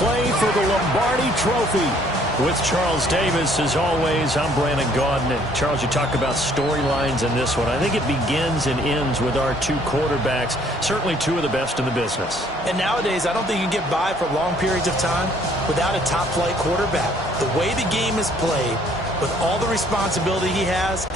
play for the Lombardi Trophy. With Charles Davis, as always, I'm Brandon Gaudin. And Charles, you talk about storylines in this one. I think it begins and ends with our two quarterbacks, certainly two of the best in the business. And nowadays, I don't think you can get by for long periods of time without a top-flight quarterback. The way the game is played, with all the responsibility he has.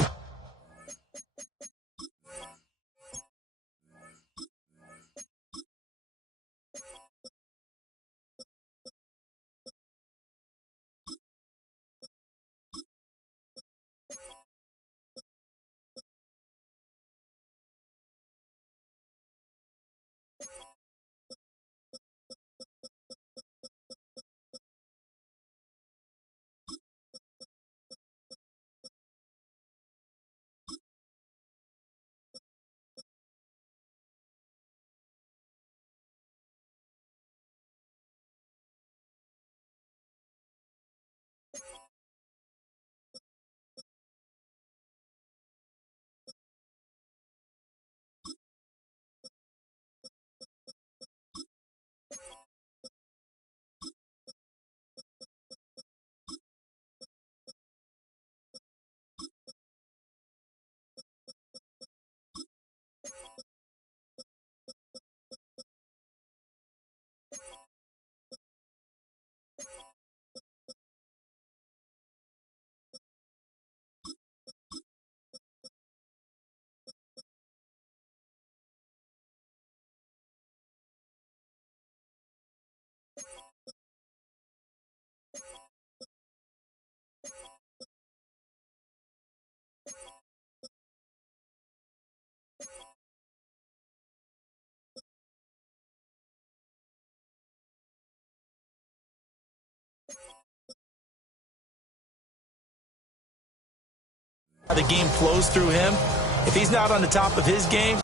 The game flows through him. If he's not on the top of his game,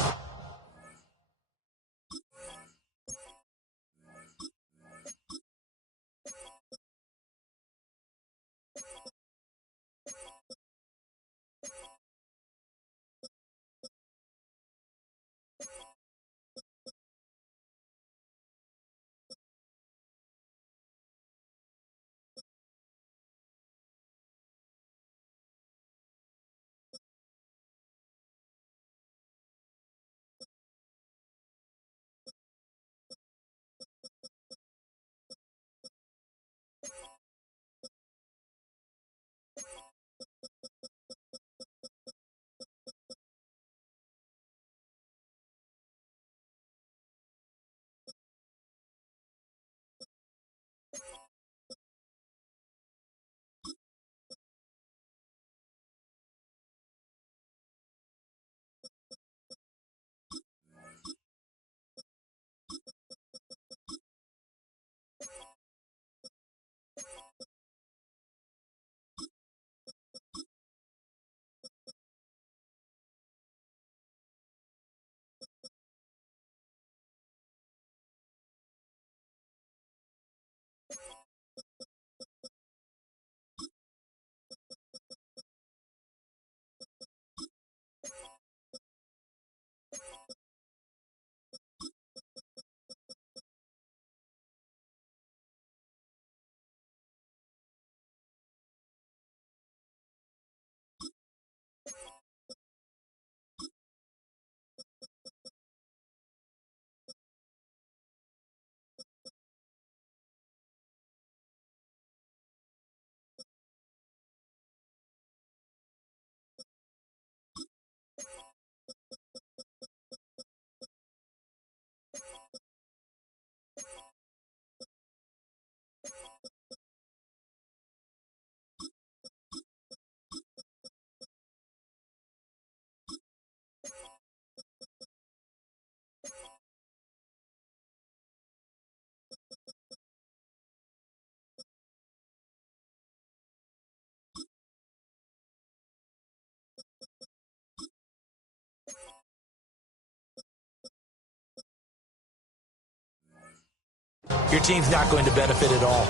your team's not going to benefit at all.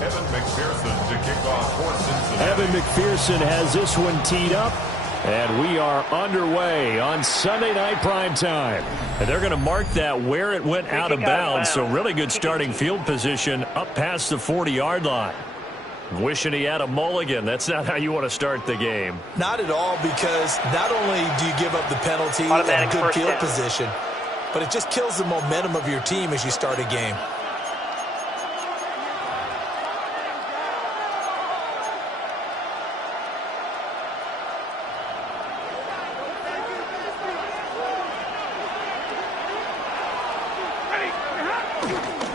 Evan McPherson to kick off for Cincinnati. Evan McPherson has this one teed up. And we are underway on Sunday Night Primetime. And they're going to mark that where it went out of bounds. So really good starting field position up past the 40-yard line. Wishing he had a mulligan. That's not how you want to start the game. Not at all, because not only do you give up the penalty and good field position, but it just kills the momentum of your team as you start a game.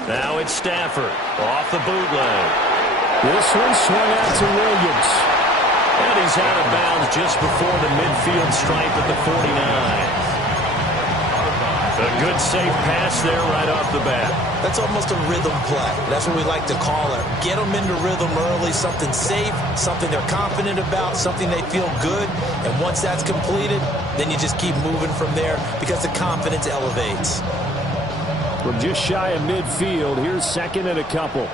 Now it's Stafford off the bootleg. This one swung out to Williams. And he's out of bounds just before the midfield stripe at the 49. A good safe pass there right off the bat. That's almost a rhythm play. That's what we like to call it. Get them into rhythm early, something safe, something they're confident about, something they feel good. And once that's completed, then you just keep moving from there because the confidence elevates. From just shy of midfield, here's second and a couple.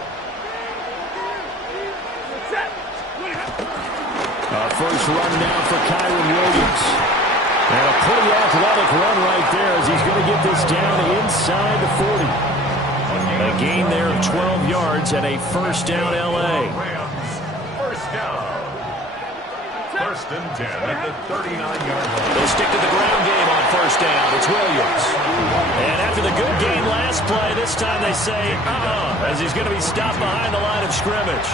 First run now for Kyren Williams. And a pretty athletic run right there as he's going to get this down inside the 40. A gain there of 12 yards and a first down L.A. First down. First and 10 at the 39-yard line. They stick to the ground game on first down. It's Williams. And after the good game last play, this time they say, as he's going to be stopped behind the line of scrimmage.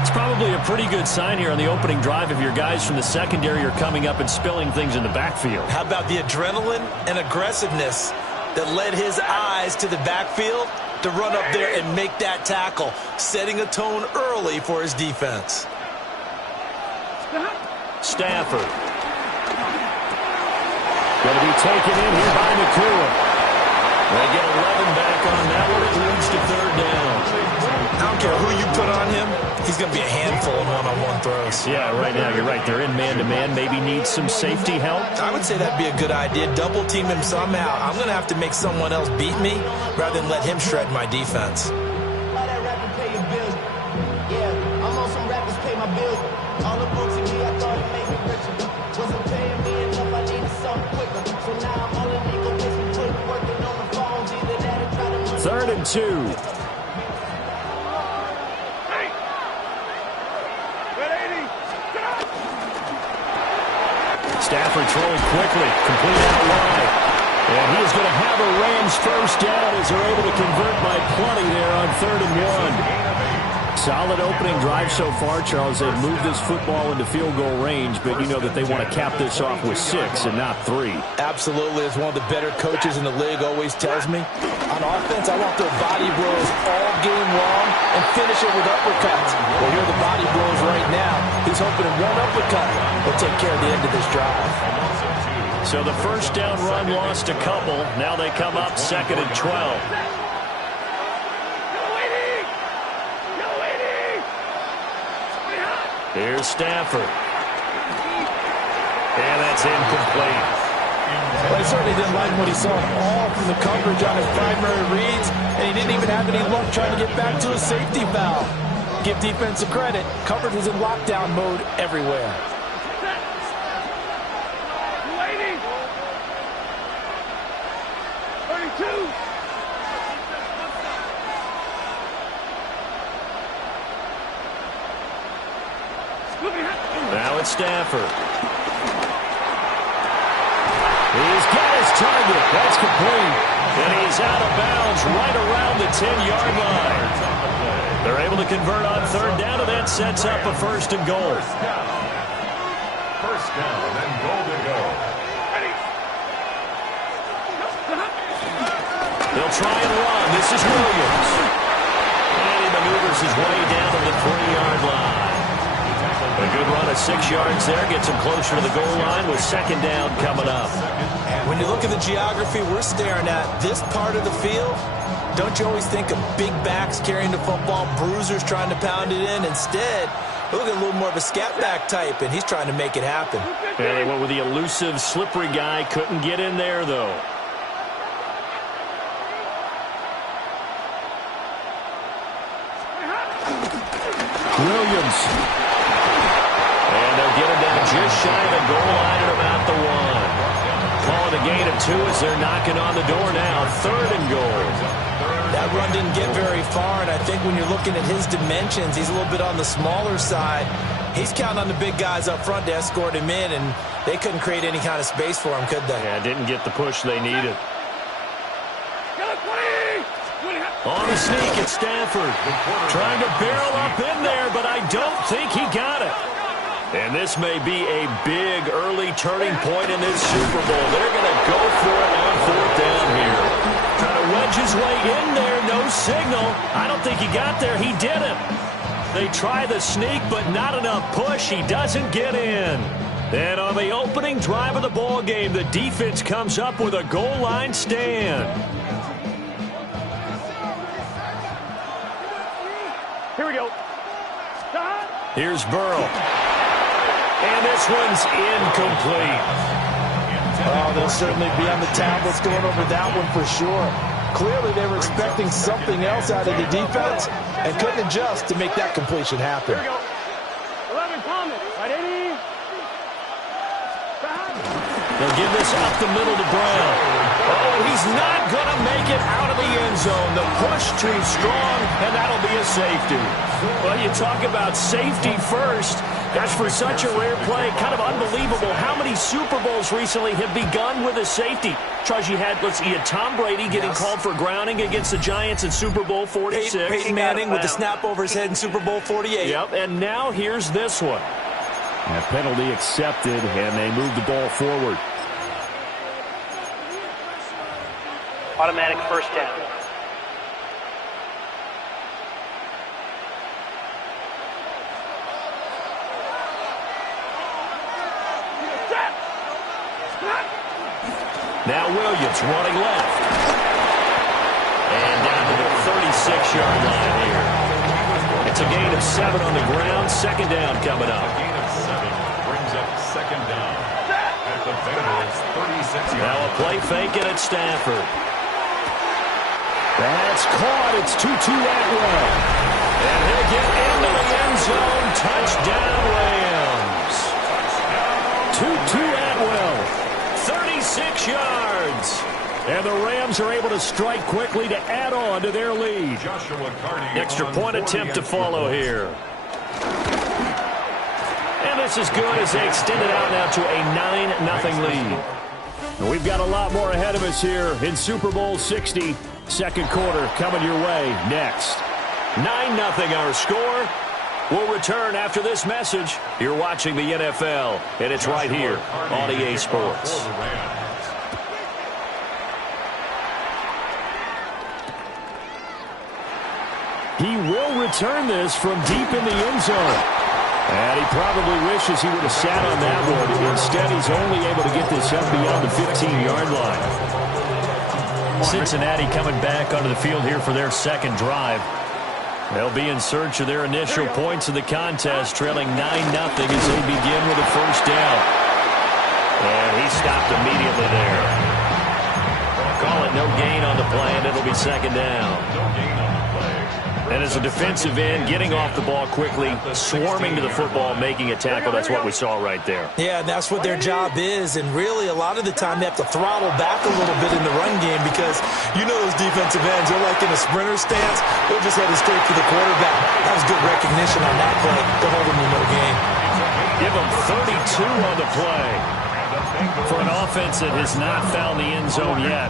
It's probably a pretty good sign here on the opening drive if your guys from the secondary are coming up and spilling things in the backfield. How about the adrenaline and aggressiveness that led his eyes to the backfield to run up there and make that tackle, setting a tone early for his defense. Stafford. Going to be taken in here by Nakua. They get 11 back on that one. It leads to third down. I don't care who you put on him. He's going to be a handful of one-on-one throws. Yeah, right now you're right. They're in man-to-man. Maybe need some safety help. I would say that'd be a good idea. Double team him somehow. I'm going to have to make someone else beat me rather than let him shred my defense. Third and 2. Stafford throwing quickly, complete out wide. And he is going to have a Rams first down as they're able to convert by plenty there on 3rd and 1. Solid opening drive so far, Charles. They've moved this football into field goal range, but you know that they want to cap this off with 6 and not 3. Absolutely. As one of the better coaches in the league always tells me, on offense, I want their body blows all game long and finish it with uppercuts. Well, here are the body blows right now. He's hoping in one uppercut will take care of the end of this drive. So the first down run lost a couple. Now they come up 2nd and 12. Here's Stafford. And that's incomplete. Well, he certainly didn't like what he saw all from the coverage on his primary reads, and he didn't even have any luck trying to get back to his safety valve. Give defensive credit. Coverage was in lockdown mode everywhere. Now it's Stafford. He's got his target. That's complete. And he's out of bounds right around the 10-yard line. They're able to convert on 3rd down, and that sets up a 1st and goal. First down and goal to go. They'll try and run. This is Williams. And he maneuvers his way down to the 3-yard line. A good run of 6 yards there. Gets him closer to the goal line with 2nd down coming up. When you look at the geography we're staring at, this part of the field, don't you always think of big backs carrying the football, bruisers trying to pound it in? Instead, look at a little more of a scat back type, and he's trying to make it happen. Yeah, they went with the elusive, slippery guy. Couldn't get in there, though. Williams. And they'll get him down just shy of the goal line at about the 1. Calling a gain of 2 as they're knocking on the door now. 3rd and goal. That run didn't get very far, and I think when you're looking at his dimensions, he's a little bit on the smaller side. He's counting on the big guys up front to escort him in, and they couldn't create any kind of space for him, could they? Yeah, didn't get the push they needed. On the sneak at Stafford. Trying to barrel up in there, but I don't think he got it. And this may be a big early turning point in this Super Bowl. They're going to go for it on 4th down here. Trying to wedge his way in there, no signal. I don't think he got there. He didn't. They try the sneak, but not enough push. He doesn't get in. And on the opening drive of the ball game, the defense comes up with a goal line stand. Here we go. Here's Burrow. And this one's incomplete. Oh, they'll certainly be on the tablets going over that one for sure. Clearly, they were expecting something else out of the defense and couldn't adjust to make that completion happen. Here we go. 11 Thomas. Right, 80. They'll give this up the middle to Brown. Oh, he's not going to make it out of the end zone. The push too strong, and that'll be a safety. Well, you talk about safety first. Gosh, for such a rare play, kind of unbelievable. How many Super Bowls recently have begun with a safety? Charles, you had Tom Brady getting called for grounding against the Giants in Super Bowl 46. Peyton Manning with the snap over his head in Super Bowl 48. Yep, and now here's this one. A penalty accepted, and they move the ball forward. Automatic first down. Now Williams running left. And down to the 36-yard line here. It's a gain of 7 on the ground. 2nd down coming up. Gain of 7 brings up 2nd down at the Bengals 36 yards. Now a play fake it at Stafford. That's caught. It's Tutu Atwell. And he'll get into the end zone. Touchdown Rams. Tutu Atwell. 36 yards. And the Rams are able to strike quickly to add on to their lead. Joshua Carney Extra point attempt to follow here. And this is good as they extend it out now to a 9-0 lead. And we've got a lot more ahead of us here in Super Bowl 60. 2nd quarter coming your way next. 9-0 our score. We'll return after this message. You're watching the NFL, and it's right here on EA Sports. He will return this from deep in the end zone. And he probably wishes he would have sat on that one. Instead, he's only able to get this up beyond the 15-yard line. Cincinnati coming back onto the field here for their 2nd drive. They'll be in search of their initial points of the contest, trailing 9-0 as they begin with a 1st down. And he stopped immediately there. Call it no gain on the play, and it'll be 2nd down. No gain on the play. And as a defensive end, getting off the ball quickly, swarming to the football, making a tackle, that's what we saw right there. Yeah, and that's what their job is. And really, a lot of the time, they have to throttle back a little bit in the run game because you know those defensive ends, they're like in a sprinter stance. They're just headed straight for the quarterback. That was good recognition on that play to hold them to no gain. Give them 32 on the play. For an offense that has not found the end zone yet,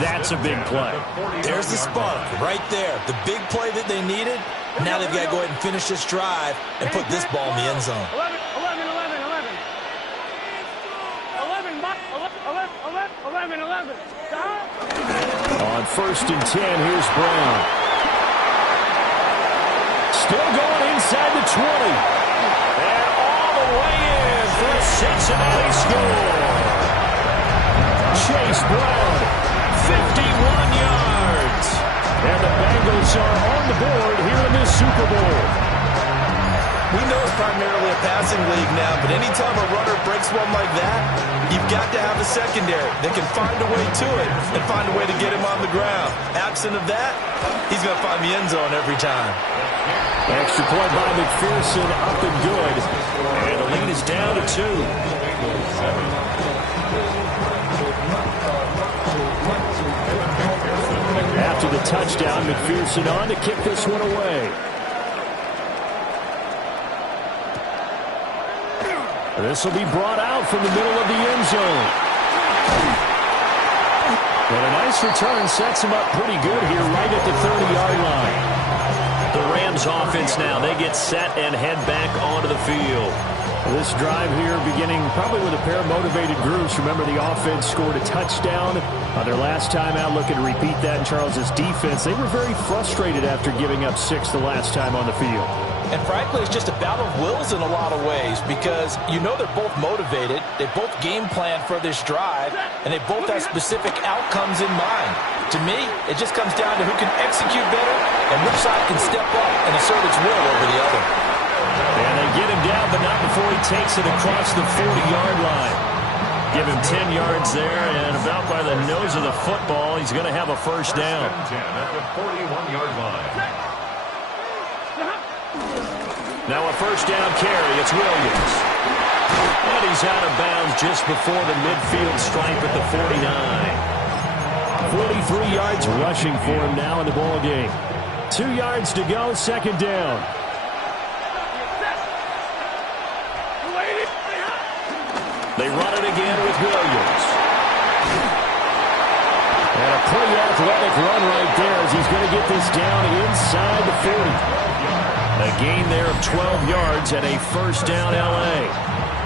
that's a big play. There's the spark right there. The big play that they needed. Now they've got to go ahead and finish this drive and put this ball in the end zone. 11. 11. On 1st and 10, here's Brown. Still going inside the 20. And all the way in for a Cincinnati score. Chase Brown, 51 yards. and the Bengals are on the board here in this Super Bowl. We know it's primarily a passing league now, but anytime a runner breaks one like that, you've got to have a secondary that can find a way to it and find a way to get him on the ground. Absent of that, he's going to find the end zone every time. Extra point by McPherson, up and good. And the lead is down to 2. After the touchdown, McPherson on to kick this one away. This will be brought out from the middle of the end zone. And a nice return sets him up pretty good here right at the 30-yard line. The Rams offense now, they get set and head back onto the field. This drive here beginning probably with a pair of motivated groups. Remember, the offense scored a touchdown on their last time out, looking to repeat that in Charles's defense. They were very frustrated after giving up 6 the last time on the field. And frankly, it's just a battle of wills in a lot of ways because you know they're both motivated, they both game plan for this drive, and they both have specific outcomes in mind. To me, it just comes down to who can execute better and which side can step up and assert its will over the other. And they get him down, but not before he takes it across the 40-yard line. Give him 10 yards there, and about by the nose of the football, he's going to have a first down. 10 at the 41-yard line. Now a first down carry. It's Williams. And he's out of bounds just before the midfield stripe at the 49. 43 yards rushing for him now in the ball game. 2 yards to go, second down. They run it again with Williams. And a pretty athletic run right there as he's going to get this down inside the 40. A gain there of 12 yards and a first down L.A.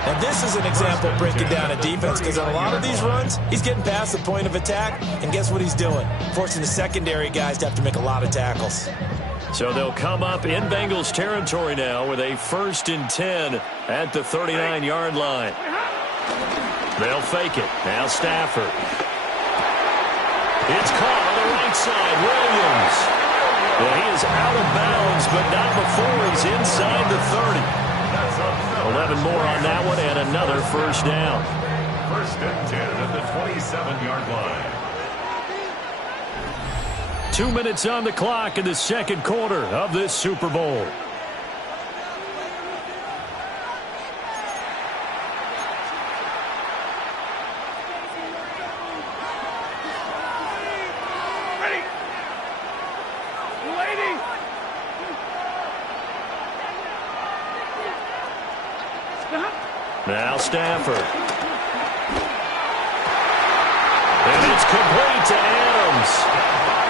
And this is an example of breaking down a defense because on a lot of these runs, he's getting past the point of attack, and guess what he's doing? Forcing the secondary guys to have to make a lot of tackles. So they'll come up in Bengals territory now with a 1st and 10 at the 39-yard line. They'll fake it. Now Stafford. It's caught on the right side. Williams. Well, he is out of bounds, but not before he's inside the 30. 11 more on that one, and another first down. 1st and 10 at the 27-yard line. 2 minutes on the clock in the second quarter of this Super Bowl. Now Stafford. And it's complete to Adams.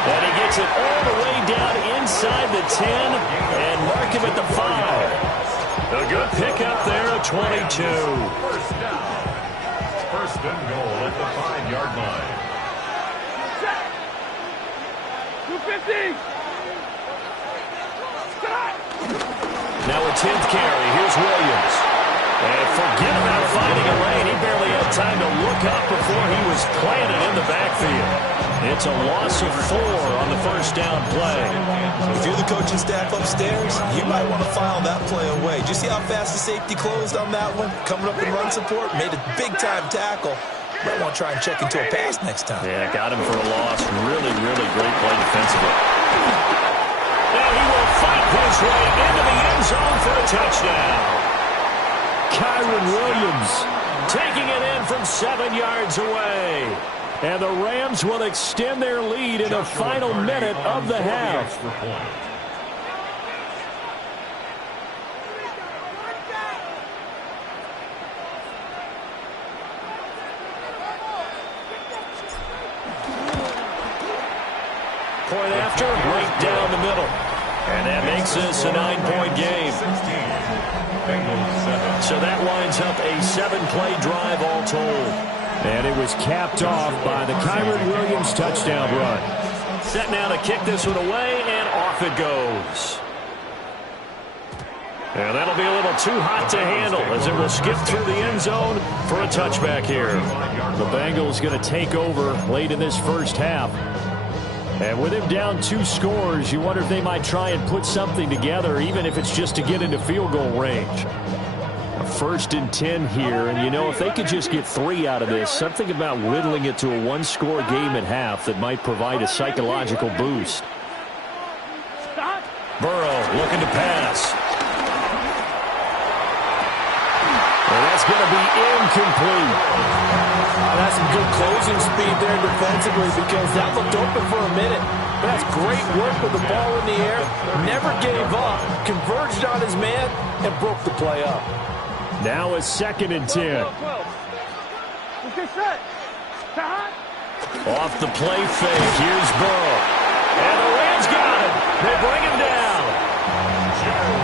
And he gets it all the way down inside the 10 and mark him at the 5. A good pickup there at 22. First down. 1st and goal at the 5-yard line. 250. Now a 10th carry. Here's Williams. And forget about finding a lane. He barely had time to look up before he was planted in the backfield. It's a loss of 4 on the first down play. If you're the coaching staff upstairs, you might want to file that play away. Did you see how fast the safety closed on that one? Coming up in run support, made a big-time tackle. Might want to try and check into a pass next time. Yeah, got him for a loss. Really, really great play defensively. Now he will fight his way into the end zone for a touchdown. Kyren Williams Taking it in from 7 yards away. And the Rams will extend their lead in the final minute of the half. Point after, right down the middle. And that makes this a 9-point game. So that winds up a 7-play drive all told. And it was capped off by the Kyren Williams touchdown run. Set now to kick this one away, and off it goes. And that'll be a little too hot to handle as it will skip through the end zone for a touchback here. The Bengals going to take over late in this first half. And with him down 2 scores, you wonder if they might try and put something together, even if it's just to get into field goal range. A 1st and 10 here, and you know, if they could just get 3 out of this, something about whittling it to a 1-score game at half that might provide a psychological boost. Burrow looking to pass. And that's going to be incomplete. That's some good closing speed there defensively because that looked open for a minute. But that's great work with the ball in the air. Never gave up, converged on his man, and broke the play up. Now a 2nd and 10. Off the play fake. Here's Burrow. And the Rams got him. They bring him down.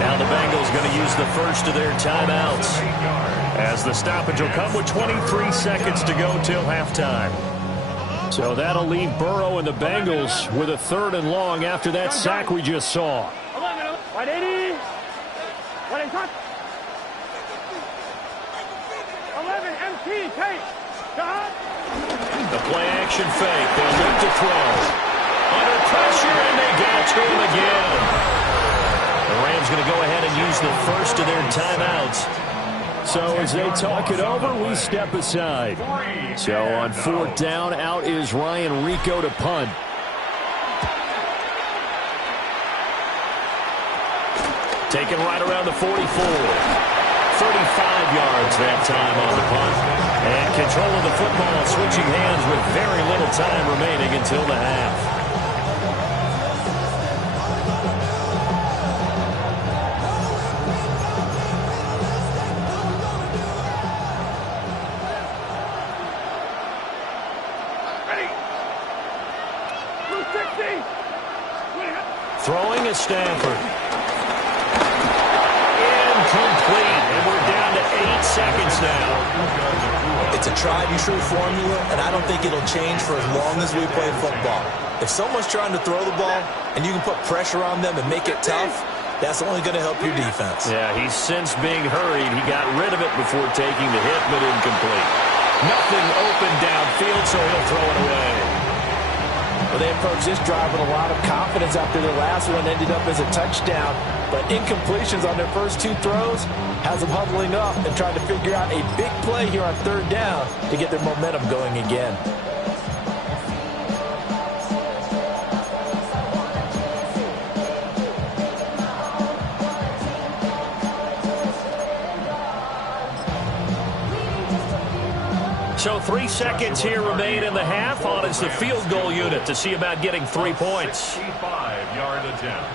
Now the Bengals going to use the first of their timeouts, as the stoppage will come with 23 seconds to go till halftime. So that'll leave Burrow and the Bengals with a 3rd and long after that sack we just saw. The play action fake. They'll look to throw. Under pressure, and they get to him again. The Rams going to go ahead and use the first of their timeouts. So as they talk it over, we step aside. So on 4th down, out is Ryan Rico to punt. Taken right around the 44. 35 yards that time on the punt. And control of the football, switching hands with very little time remaining until the half. Throwing is Stafford. Incomplete. And we're down to 8 seconds now. It's a tried-and-true formula, and I don't think it'll change for as long as we play football. If someone's trying to throw the ball and you can put pressure on them and make it tough, that's only going to help your defense. Yeah, he's since being hurried. He got rid of it before taking the hit, but incomplete. Nothing open downfield, so he'll throw it away. Well, they approached this drive with a lot of confidence after their last one ended up as a touchdown. But incompletions on their first 2 throws has them huddling up and trying to figure out a big play here on 3rd down to get their momentum going again. So 3 seconds here remain in the half. On is the field goal unit to see about getting 3 points. 65-yard attempt.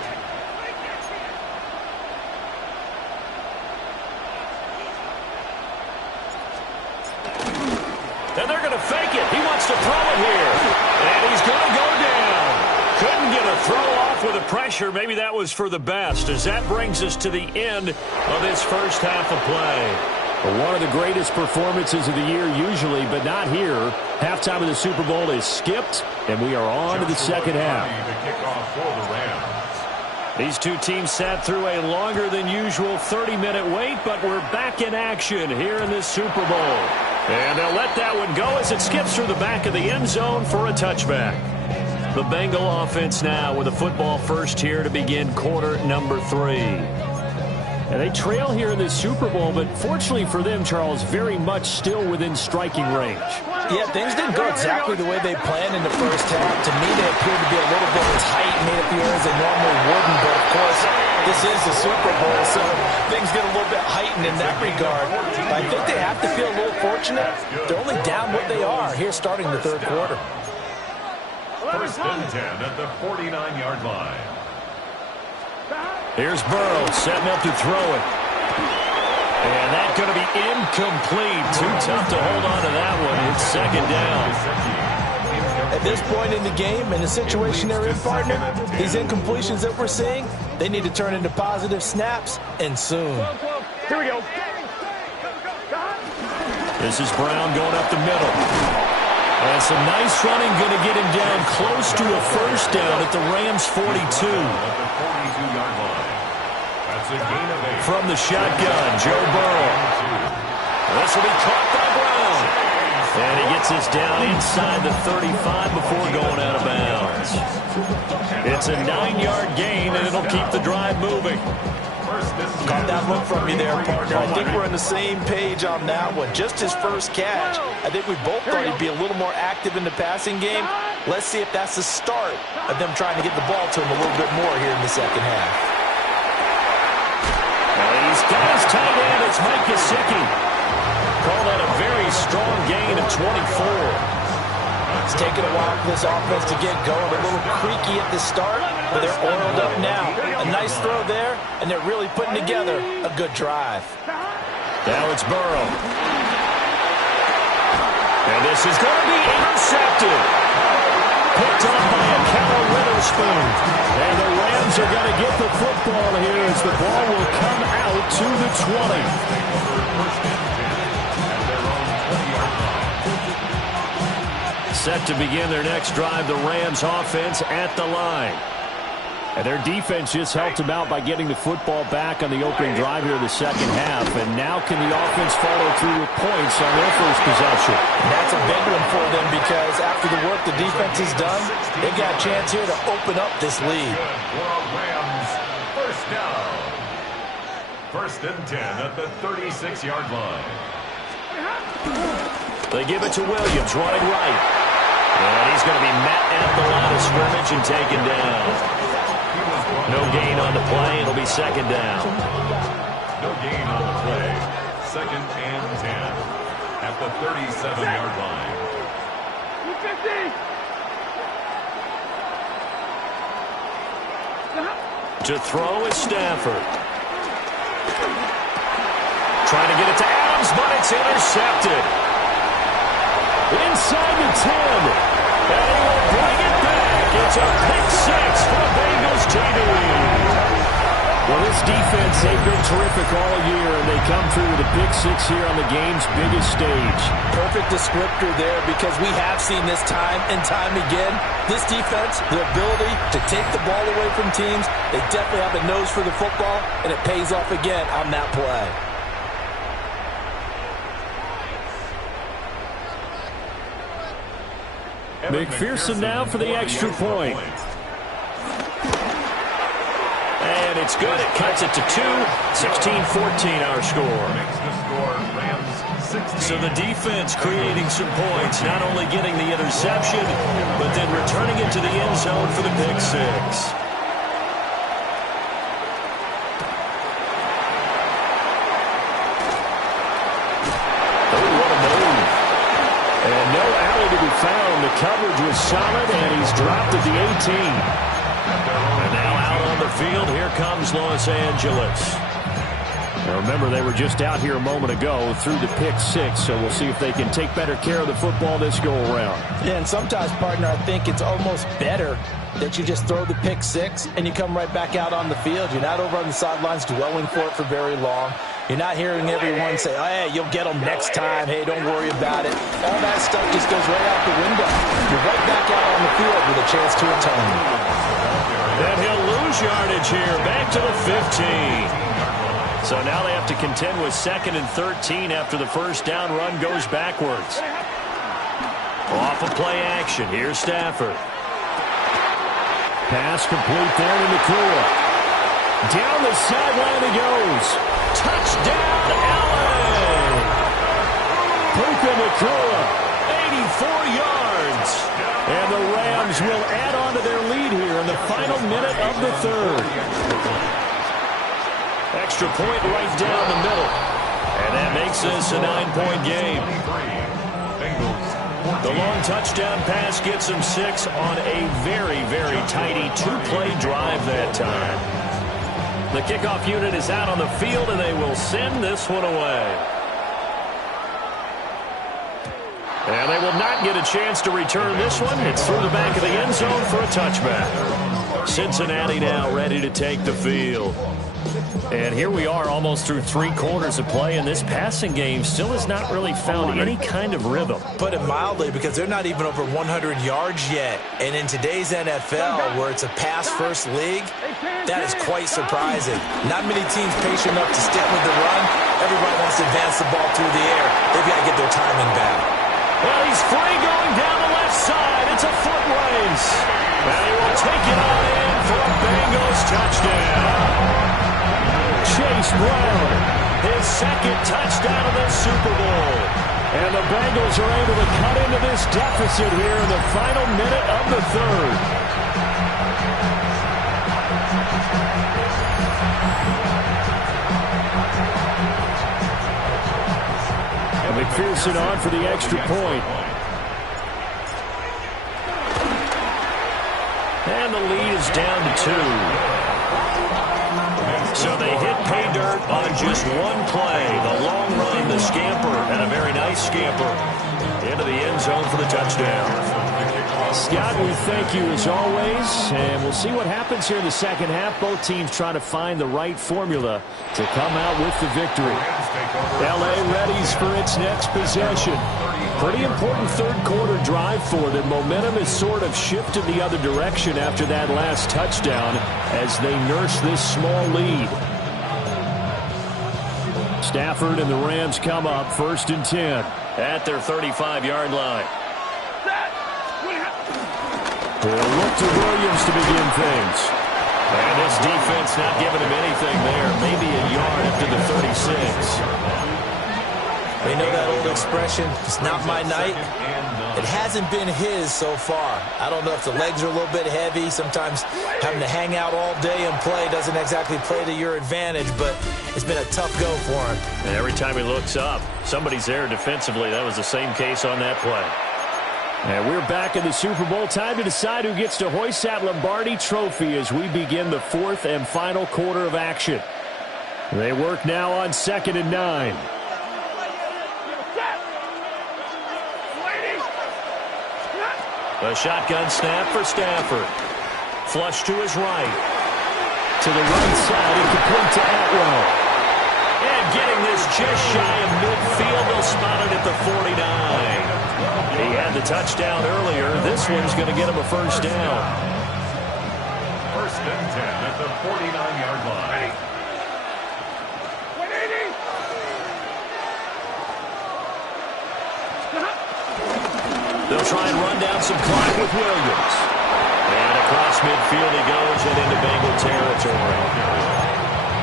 And they're going to fake it. He wants to throw it here. And he's going to go down. Couldn't get a throw off with the pressure. Maybe that was for the best, as that brings us to the end of this first half of play. One of the greatest performances of the year usually, but not here. Halftime of the Super Bowl is skipped, and we are on to the second half. These two teams sat through a longer than usual 30-minute wait, but we're back in action here in this Super Bowl. And they'll let that one go as it skips through the back of the end zone for a touchback. The Bengal offense now with a football first here to begin quarter number 3. And they trail here in this Super Bowl, but fortunately for them, Charles, very much still within striking range. Yeah, things didn't go exactly the way they planned in the first half. To me, they appeared to be a little bit tight, made a few errors they normally wouldn't. But, of course, this is the Super Bowl, so things get a little bit heightened in that regard. But I think they have to feel a little fortunate. They're only down what they are here starting the 3rd quarter. 1st and 10 at the 49-yard line. Here's Burrow setting up to throw it. And that's going to be incomplete. Too tough to hold on to that one. It's 2nd down. At this point in the game, in the situation they're in, partner, these incompletions that we're seeing, they need to turn into positive snaps, and soon. Here we go. This is Brown going up the middle. And some nice running, going to get him down close to a first down at the Rams 42. From the shotgun, Joe Burrow. This will be caught by Brown. And he gets us down inside the 35 before going out of bounds. It's a 9-yard gain, and it'll keep the drive moving. Caught that look from me there, partner. I think we're on the same page on that one. Just his first catch. I think we both thought he'd be a little more active in the passing game. Let's see if that's the start of them trying to get the ball to him a little bit more here in the second half. Well, he's got his tight end. It's Mike Gesicki. Call that a very strong gain of 24. It's taken a while for this offense to get going. A little creaky at the start, but they're oiled up now. A nice throw there, and they're really putting together a good drive. Now it's Burrow. And this is going to be intercepted. Picked up by a Cal Witherspoon. And the Rams are going to get the football here as the ball will come out to the 20. Set to begin their next drive, the Rams offense at the line. And their defense just helped them out by getting the football back on the opening drive here in the second half. And now can the offense follow through with points on their first possession? And that's a big one for them because after the work the defense has done, they've got a chance here to open up this lead. Rams, first down. First and 10 at the 36-yard line. They give it to Williams, running right. And he's going to be met at the line of scrimmage and taken down. No gain on the play. It'll be second down. No gain on the play. Second and 10 at the 37-yard line. To throw is Stafford. Trying to get it to Adams, but it's intercepted. Inside the 10. And he will bring it back. It's a pick six for Bengals TV. Well, this defense, they've been terrific all year, and they come through with a pick six here on the game's biggest stage. Perfect descriptor there because we have seen this time and time again. This defense, their ability to take the ball away from teams, they definitely have a nose for the football, and it pays off again on that play. McPherson now for the extra point. And it's good. It cuts it to 2. 16-14 our score. So the defense creating some points, not only getting the interception, but then returning it to the end zone for the pick six. Found. The coverage was solid, and he's dropped at the 18. And now out on the field, here comes Los Angeles. Now remember, they were just out here a moment ago through the pick six, so we'll see if they can take better care of the football this go-around. Yeah, and sometimes, partner, I think it's almost better that you just throw the pick six and you come right back out on the field. You're not over on the sidelines dwelling for it for very long. You're not hearing everyone say, oh, hey, you'll get them next time. Hey, don't worry about it. All that stuff just goes right out the window. You're right back out on the field with a chance to atone. Then he'll lose yardage here. Back to the 15. So now they have to contend with 2nd and 13 after the first down run goes backwards. Off of play action. Here's Stafford. Pass complete there to Nakua. Down the sideline he goes. Touchdown, Allen! Puka Nakua, 84 yards. And the Rams will add on to their lead here in the final minute of the third. Extra point right down the middle. And that makes this a 9-point game. The long touchdown pass gets them 6 on a very, very tidy 2-play drive that time. The kickoff unit is out on the field, and they will send this one away. And they will not get a chance to return this one. It's through the back of the end zone for a touchback. Cincinnati now ready to take the field. And here we are almost through 3 quarters of play, and this passing game still has not really found any kind of rhythm. Put it mildly, because they're not even over 100 yards yet. And in today's NFL, where it's a pass-first league, that is quite surprising. Not many teams patient enough to stick with the run. Everybody wants to advance the ball through the air. They've got to get their timing back. Well, he's free going down the left side. It's a foot race. And he will take it on in. for a Bengals touchdown. Chase Brown, his second touchdown of the Super Bowl. And the Bengals are able to cut into this deficit here in the final minute of the third. And McPherson on for the extra point. And the lead is down to 2. So they hit pay dirt on just one play. The long run, the scamper, and a very nice scamper into the end zone for the touchdown. Scott, we thank you as always, and we'll see what happens here in the second half. Both teams trying to find the right formula to come out with the victory. L.A. readies for its next possession. Pretty important third-quarter drive for them. Momentum has sort of shifted the other direction after that last touchdown as they nurse this small lead. Stafford and the Rams come up 1st and 10 at their 35-yard line. They'll look to Williams to begin things. And this defense not giving him anything there. Maybe a yard up to the 36. They know that old expression, it's not my night. It hasn't been his so far. I don't know if the legs are a little bit heavy. Sometimes having to hang out all day and play doesn't exactly play to your advantage, but it's been a tough go for him. And every time he looks up, somebody's there defensively. That was the same case on that play. And we're back in the Super Bowl. Time to decide who gets to hoist that Lombardi trophy as we begin the fourth and final quarter of action. They work now on 2nd and 9. A shotgun snap for Stafford. Flush to his right. To the right side and complete to Atwell. And getting this just shy of midfield. They'll spot it at the 49. He had the touchdown earlier. This one's going to get him a first down. 1st and 10 at the 49-yard line. They'll try and run down some clock with Williams. And across midfield he goes and into Bengal territory.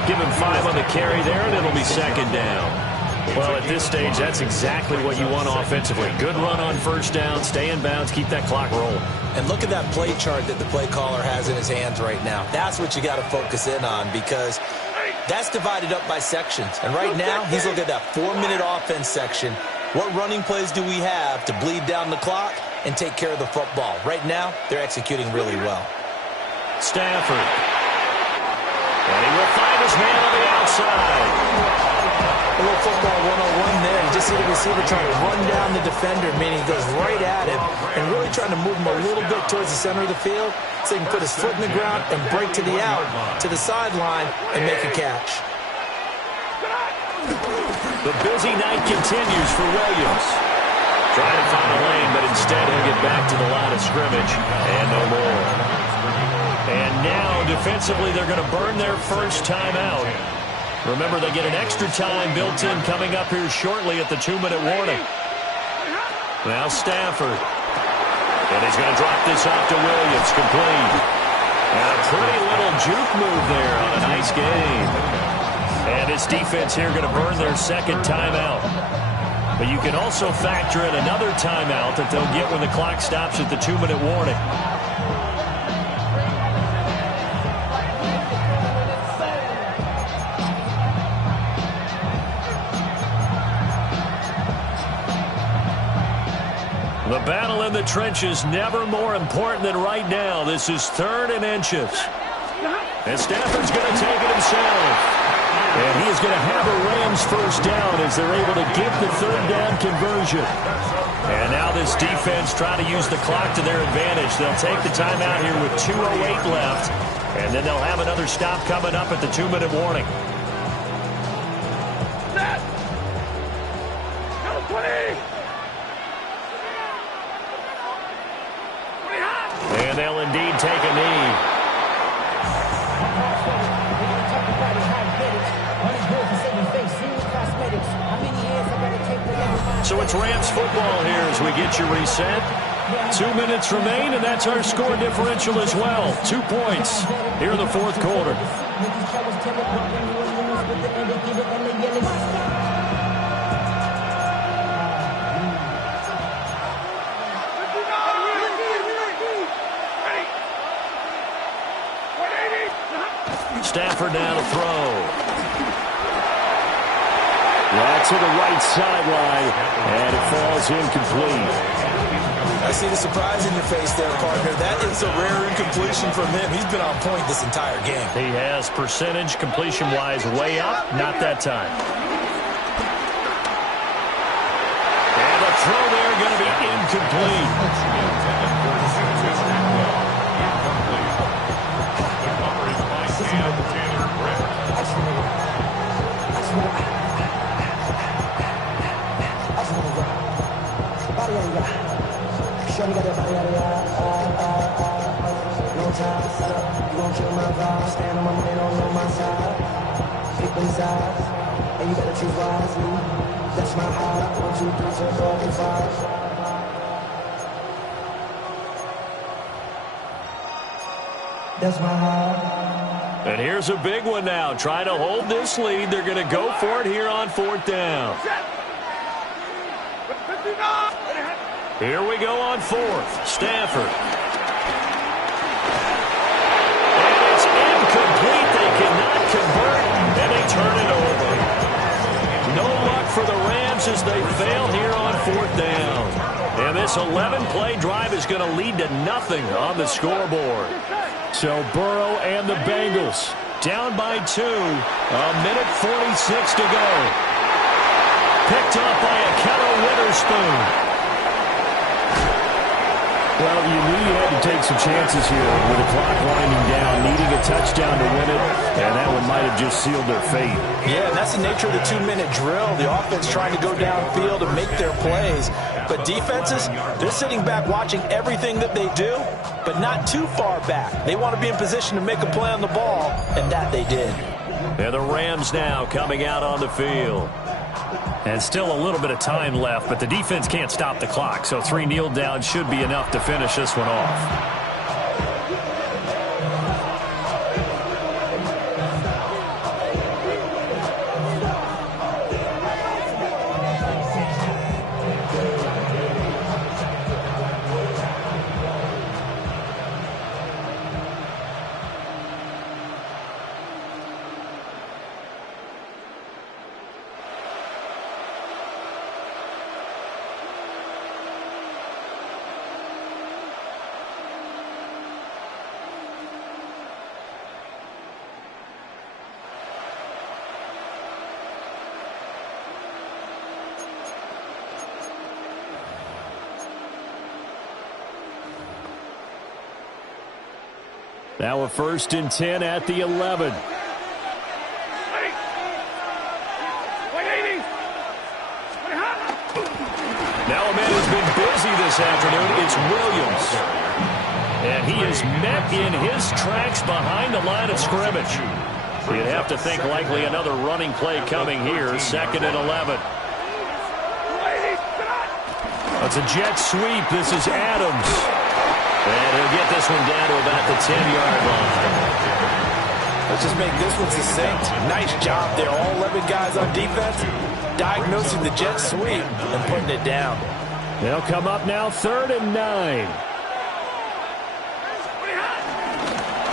Give him 5 on the carry there, and it'll be 2nd down. Well, at this stage, that's exactly what you want offensively. Good run on 1st down, stay in bounds, keep that clock rolling. And look at that play chart that the play caller has in his hands right now. That's what you got to focus in on because that's divided up by sections. And right now, he's looking at that 4-minute offense section. What running plays do we have to bleed down the clock and take care of the football? Right now, they're executing really well. Stafford. And he will find his man on the outside. A little football 101 there. You just see the receiver trying to run down the defender, meaning he goes right at him and really trying to move him a little bit towards the center of the field so he can put his foot in the ground and break to the out, to the sideline, and make a catch. The busy night continues for Williams. Trying to find a lane, but instead he'll get back to the line of scrimmage and no more. And now, defensively, they're going to burn their first timeout. Remember, they get an extra time built in coming up here shortly at the 2-minute warning. Now Stafford. And he's going to drop this off to Williams, complete. And a pretty little juke move there on a nice game. And this defense here going to burn their second timeout. But you can also factor in another timeout that they'll get when the clock stops at the 2-minute warning. The battle in the trenches never more important than right now. This is 3rd and inches. And Stafford's going to take it himself. And he is going to have a Rams first down as they're able to get the 3rd down conversion. And now this defense trying to use the clock to their advantage. They'll take the timeout here with 2:08 left. And then they'll have another stop coming up at the 2-minute warning. And they'll indeed take a knee. So it's Rams football here as we get you reset. 2 minutes remain, and that's our score differential as well. 2 points here in the fourth quarter. Stafford now to throw. That's to the right sideline, and it falls incomplete. I see the surprise in your face there, partner. That is a rare incompletion from him. He's been on point this entire game. He has percentage completion-wise way up. Not that time. And the throw there going to be incomplete. The coverage by Cam Taylor-Britt. Shorty got that body out of no time to set up, you gon' kill my vibe. Stand on my money, don't on my side. Pick them sides, and you better choose wisely. That's my heart, 1, 2, 3, 4, 5, and 5. That's my heart. And here's a big one now. Trying to hold this lead. They're going to go for it here on 4th down. Here we go on 4th. Stafford. And it's incomplete. They cannot convert, and they turn it over. No luck for the Rams as they fail here on 4th down. And this 11-play drive is going to lead to nothing on the scoreboard. So Burrow and the Bengals down by 2. A minute 46 to go. Picked up by a Keller Witherspoon. Well, you knew you had to take some chances here with the clock winding down, needing a touchdown to win it, and that one might have just sealed their fate. Yeah, and that's the nature of the 2-minute drill. The offense trying to go downfield and make their plays. But defenses, they're sitting back watching everything that they do, but not too far back. They want to be in position to make a play on the ball, and that they did. And the Rams now coming out on the field. And still a little bit of time left, but the defense can't stop the clock, so 3 kneel downs should be enough to finish this one off. Now a 1st and 10 at the 11. Now a man who's been busy this afternoon, it's Williams. And he is met in his tracks behind the line of scrimmage. You'd have to think likely another running play coming here, 2nd and 11. That's a jet sweep. This is Adams. And he'll get this one down to about the 10-yard line. Let's just make this one succinct. Nice job there. All 11 guys on defense diagnosing the jet sweep and putting it down. They'll come up now 3rd and 9.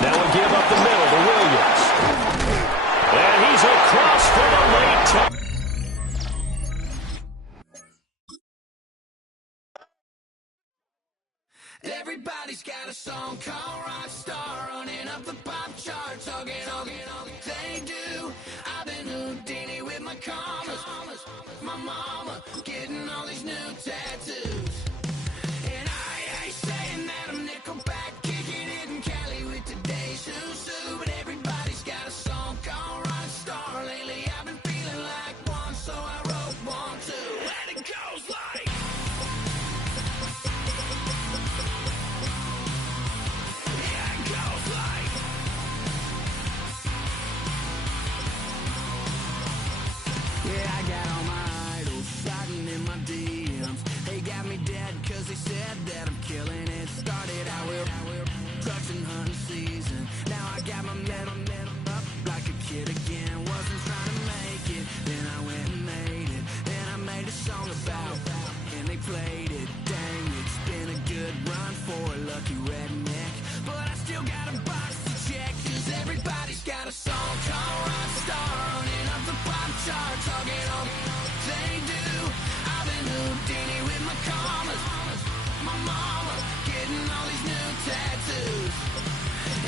Now we give up the middle to Williams. And he's across for the late touchdown. Everybody's got a song called Rockstar, running up the pop charts, hugging, they do. I've been Houdini with my commas, my mama getting all these new tattoos. And I ain't saying that I'm Nickelback, kicking it in Cali with today's Susu, but everybody's got a song called Rockstar. Lately I've been feeling like one, so I wrote one too, and it goes like. Yeah, I got all my idols sliding in my DMs. They got me Now I got my metal up like a kid again. Wasn't trying to make it, then I went and made it. Then I made a song about, and they played it. Dang, it's been a good run for a lucky redneck, but I still got a box to check. 'Cause everybody's got a song called Rockstar, running up the pop charts, hugging on. They do. I've been Houdini with my commas, my mama getting all these new tattoos,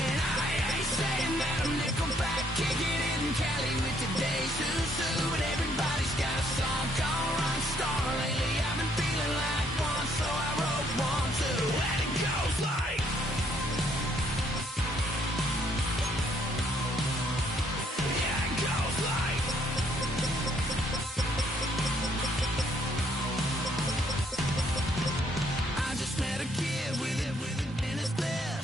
and I ain't saying that I'm Nickelback, kicking it in Cali with today's Susu. But everybody's got a song called Rockstar. Lately I've been feeling like one, so I wrote one too, and it goes like. Yeah, it goes like. I just met a kid with it in his lip.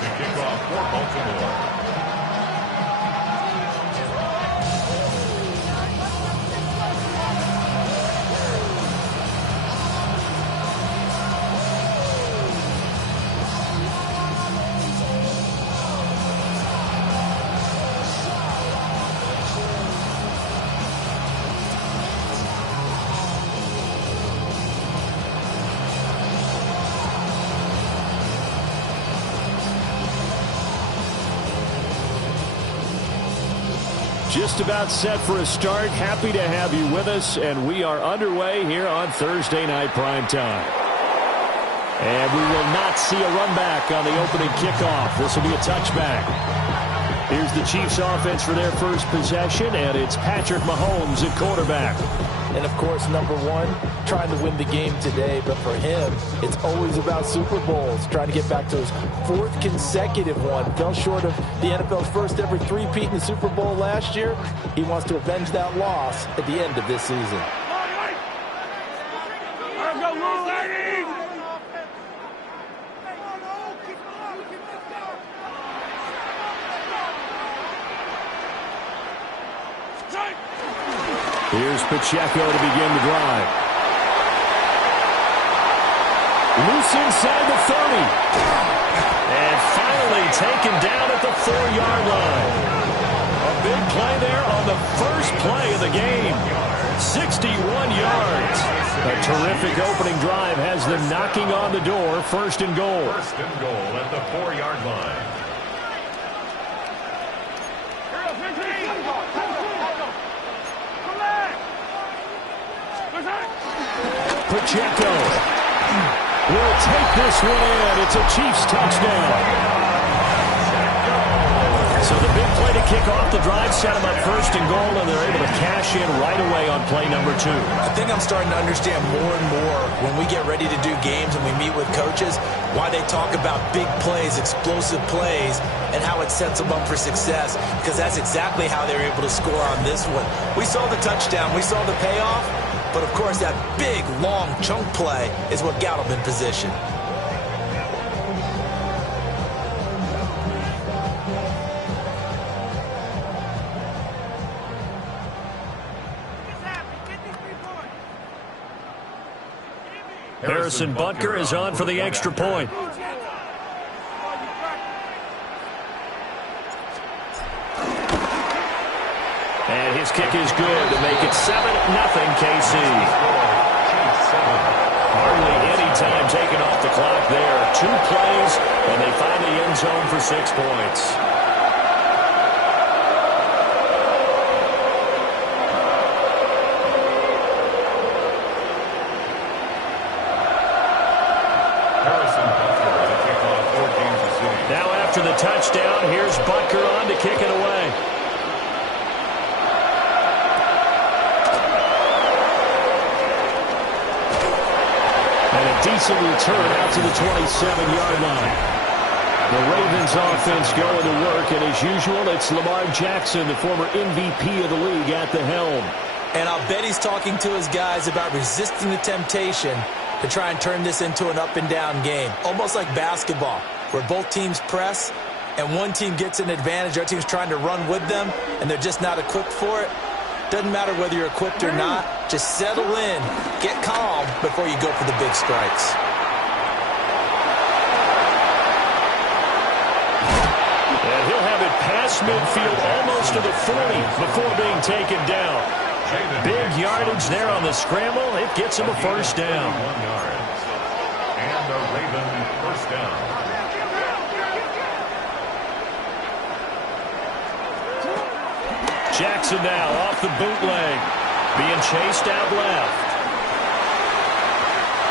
to kick off for Baltimore. Just about set for a start. Happy to have you with us, and we are underway here on Thursday Night Primetime. And we will not see a run back on the opening kickoff. This will be a touchback. Here's the Chiefs offense for their first possession, and it's Patrick Mahomes at quarterback. And, of course, number one, trying to win the game today. But for him, it's always about Super Bowls, trying to get back to his fourth consecutive one. Fell short of the NFL's first ever three-peat in the Super Bowl last year. He wants to avenge that loss at the end of this season. Here's Pacheco to begin the drive. Loose inside the 30. And finally taken down at the 4-yard line. A big play there on the first play of the game. 61 yards. A terrific opening drive has them knocking on the door. First and goal. First and goal at the 4-yard line. Pacheco will take this one in. It's a Chiefs touchdown. So the big play to kick off the drive set them up first and goal, and they're able to cash in right away on play number 2. I think I'm starting to understand more and more when we get ready to do games and we meet with coaches why they talk about big plays, explosive plays, and how it sets them up for success, because that's exactly how they were able to score on this one. We saw the touchdown. We saw the payoff. But, of course, that big, long chunk play is what got him in position. Harrison Butker is on for the extra point. And his kick is good to make it 7-0 KC. Hardly any time taken off the clock there. 2 plays, and they find the end zone for 6 points. Now after the touchdown, here's Butker on to kick it away. Decent return out to the 27-yard line. The Ravens offense going to work, and as usual, it's Lamar Jackson, the former MVP of the league, at the helm. And I'll bet he's talking to his guys about resisting the temptation to try and turn this into an up-and-down game, almost like basketball, where both teams press, and one team gets an advantage, the other team's trying to run with them, and they're just not equipped for it. Doesn't matter whether you're equipped or not. Just settle in, get calm before you go for the big strikes. And he'll have it past midfield almost to the 40 before being taken down. Big yardage there on the scramble. It gets him a first down. 1 yard. And a Raven first down. Jackson now off the bootleg, being chased out left.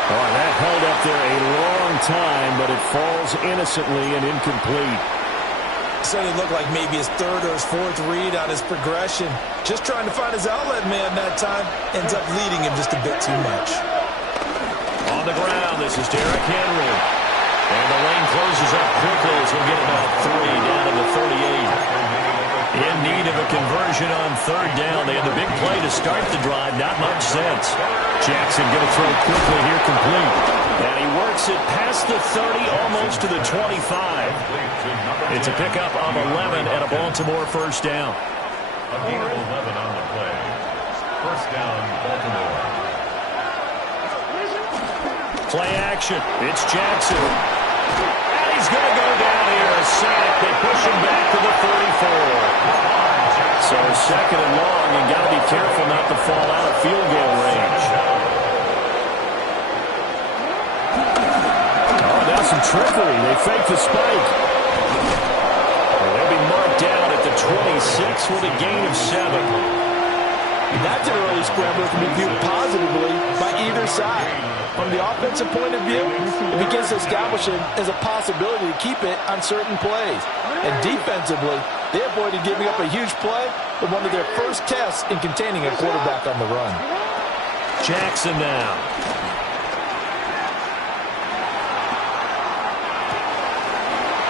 Oh, that held up there a long time, but it falls innocently and incomplete. Certainly looked like maybe his third or his fourth read on his progression. Just trying to find his outlet man that time. Ends up leading him just a bit too much. On the ground, this is Derrick Henry. And the lane closes up quickly as he'll get about 3 down to the 38. In need of a conversion on third down. They had the big play to start the drive. Not much sense. Jackson going to throw quickly here, complete. And he works it past the 30, almost to the 25. It's a pickup of 11 and a Baltimore first down. A gain of 11 on the play. First down, Baltimore. Play action. It's Jackson. And he's going to go down here. A sack. They push him back to the 34. So second and long, and got to be careful not to fall out of field goal range. Oh, now some trickery. They fake the spike. And they'll be marked down at the 26 with a gain of 7. That's an early scrambler to be viewed positively by either side. From the offensive point of view, it begins to establish it as a possibility to keep it on certain plays. And defensively, they avoided giving up a huge play with one of their first tests in containing a quarterback on the run. Jackson now.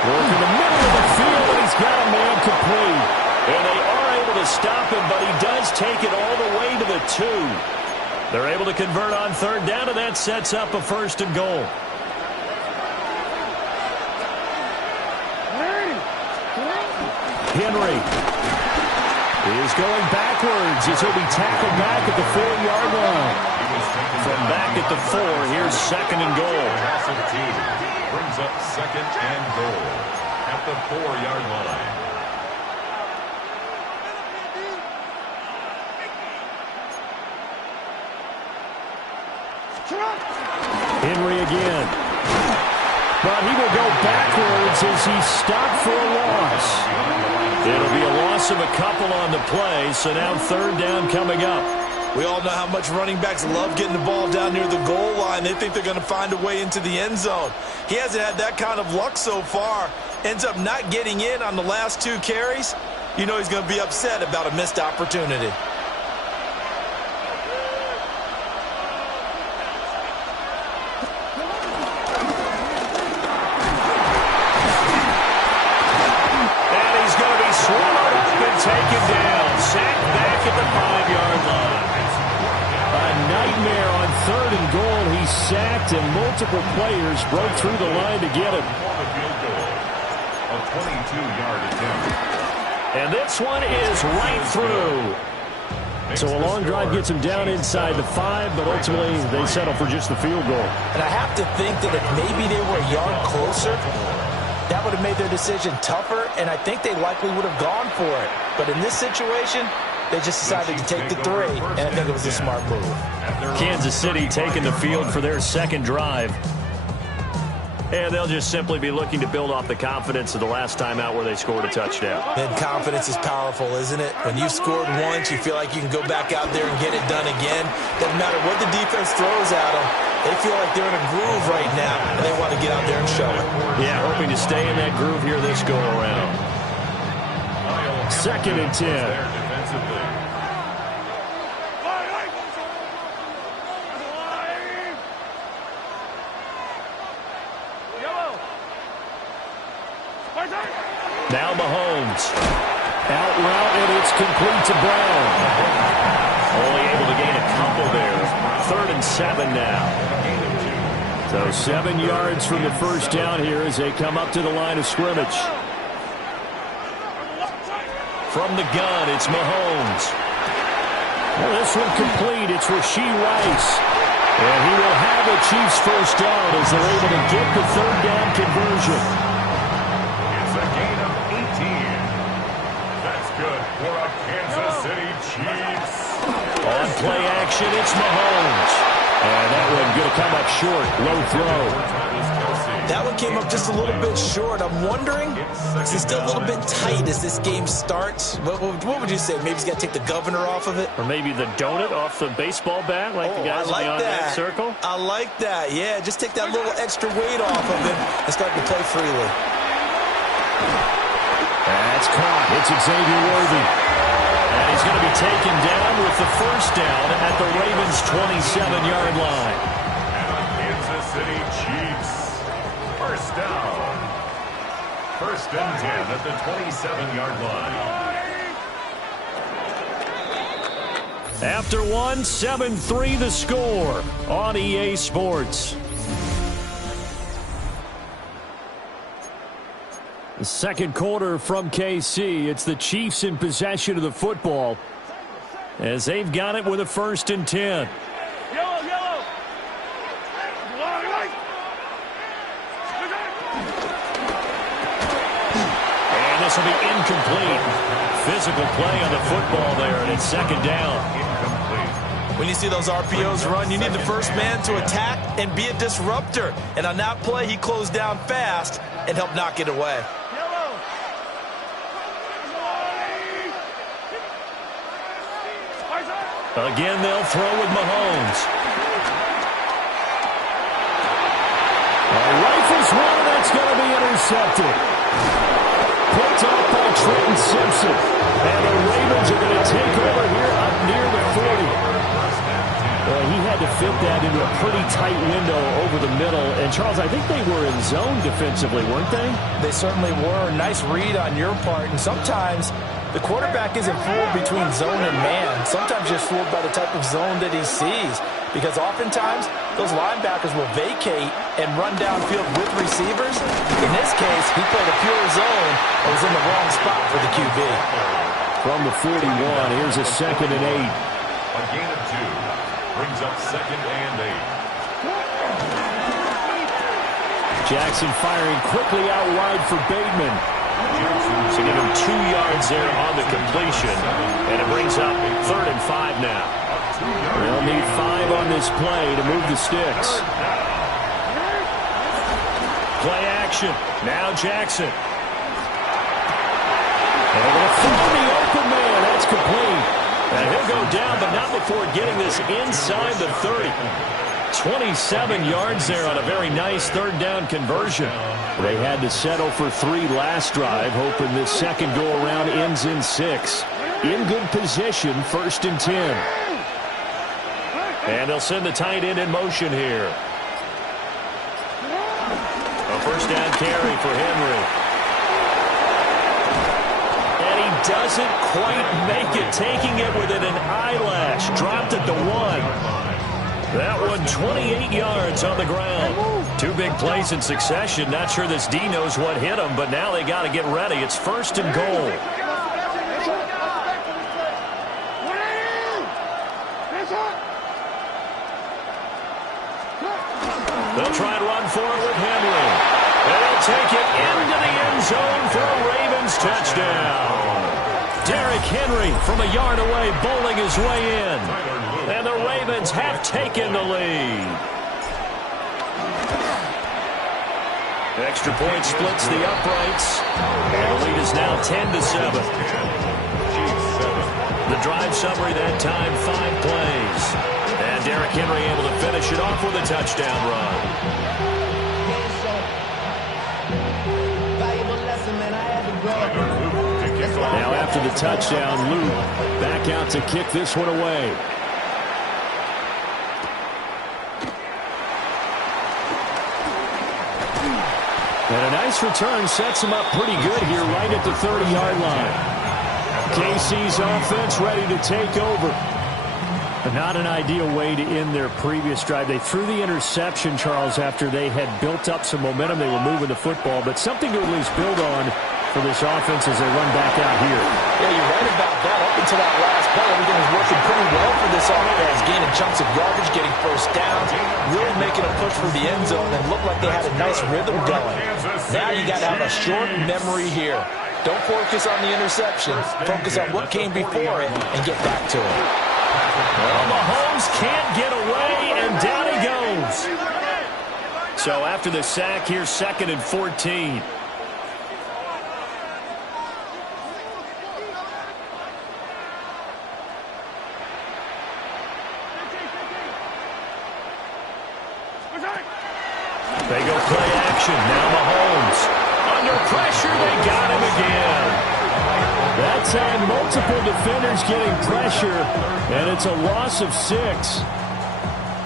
Working the middle of the field, and he's got a man complete. And they are able to stop him, but he does take it all the way to the 2. They're able to convert on third down, and that sets up a first and goal. Henry is going backwards as he'll be tackled back at the 4-yard line. From back at the 4, here's second and goal. Brings up second and goal at the 4-yard line. Henry again. But he will go backwards as he's stopped for a loss. It'll be a loss of a couple on the play, so now third down coming up. We all know how much running backs love getting the ball down near the goal line. They think they're going to find a way into the end zone. He hasn't had that kind of luck so far. Ends up not getting in on the last 2 carries. You know he's going to be upset about a missed opportunity. Taken down, sacked back at the 5-yard line. A nightmare on third and goal. He's sacked, and multiple players broke through the line to get him. A 22-yard attempt. And this one is right through. So a long drive gets him down inside the 5, but ultimately they settle for just the field goal. And I have to think that if maybe they were a yard closer, that would have made their decision tougher, and I think they likely would have gone for it. But in this situation, they just decided to take the 3, and I think it was a smart move. Kansas City taking the field for their second drive. And they'll just simply be looking to build off the confidence of the last time out where they scored a touchdown. And confidence is powerful, isn't it? When you've scored once, you feel like you can go back out there and get it done again. Doesn't matter what the defense throws at them. They feel like they're in a groove right now, and they want to get out there and show it. Yeah, hoping to stay in that groove here this go-around. Second and 10. Now Mahomes. Out route, and it's complete to Brown. Only able to gain a couple there. Third and 7 now. So 7 yards from the first down here as they come up to the line of scrimmage. From the gun, it's Mahomes. Well, this one complete. It's Rashee Rice. And he will have the Chiefs first down as they're able to get the third down conversion. It's a gain of 18. That's good for a Kansas City Chiefs. On play action, it's Mahomes. And that one going to come up short. Low throw. That one came up just a little bit short. I'm wondering, is it still a little bit tight as this game starts? What would you say? Maybe he's got to take the governor off of it? Or maybe the donut off the baseball bat like the guys in the automatic circle? I like that. Yeah, just take that little extra weight off of him and start to play freely. That's caught. It's Xavier Worthy. And he's going to be taken down with the first down at the Ravens' 27-yard line. And a Kansas City Chiefs first down. First and 10 at the 27-yard line. After one, 7-3 the score on EA Sports. The second quarter from KC. It's the Chiefs in possession of the football as they've got it with a 1st and 10. And this will be incomplete. Physical play on the football there, and it's 2nd down. When you see those RPOs run, you need the first man to attack and be a disruptor. And on that play, he closed down fast and helped knock it away. Again, they'll throw with Mahomes. Rifles one, and that's going to be intercepted. Picked up by Trenton Simpson. And the Ravens are going to take over here up near the 40. He had to fit that into a pretty tight window over the middle. And, Charles, I think they were in zone defensively, weren't they? They certainly were. Nice read on your part. And sometimes the quarterback isn't fooled between zone and man. Sometimes just fooled by the type of zone that he sees. Because oftentimes, those linebackers will vacate and run downfield with receivers. In this case, he played a pure zone and was in the wrong spot for the QB. From the 41, here's a 2nd and 8. A gain of 2 brings up 2nd and 8. Jackson firing quickly out wide for Bateman. So give him 2 yards there on the completion, and it brings up 3rd and 5 now. They'll need 5 on this play to move the sticks. Play action. Now Jackson. And they're going to throw the open man. That's complete. And he'll go down, but not before getting this inside the 30. 27 yards there on a very nice 3rd down conversion. They had to settle for 3 last drive, hoping this second go-around ends in 6. In good position, 1st and 10. And they'll send the tight end in motion here. A 1st down carry for Henry. And he doesn't quite make it, taking it within an eyelash. Dropped at the 1. That one 28 yards on the ground. 2 big plays in succession. Not sure this D knows what hit him, but now they got to get ready. It's 1st and goal. They'll try and run for it with Henry. And they'll take it into the end zone for a Ravens touchdown. Derrick Henry from a yard away, bowling his way in. And the Ravens have taken the lead. Extra point splits the uprights. And the lead is now 10-7. The drive summary that time, 5 plays. And Derrick Henry able to finish it off with a touchdown run. Now after the touchdown, Luke back out to kick this one away. And a nice return sets him up pretty good here right at the 30-yard line. KC's offense ready to take over. But not an ideal way to end their previous drive. They threw the interception, Charles, after they had built up some momentum. They were moving the football, but something to at least build on for this offense as they run back out here. Yeah, you're right about that. Up until that last play, everything was working pretty well for this offense. Gaining chunks of yardage, getting 1st downs, really making a push for the end zone, and looked like they had a nice rhythm going. Now you got to have a short memory here. Don't focus on the interception. Focus on what came before it and get back to it. Well, Mahomes can't get away, and down he goes. So after the sack, here's 2nd and 14. They go play action. Now Mahomes. Under pressure, they got him again. That time, multiple defenders getting pressure, and it's a loss of 6.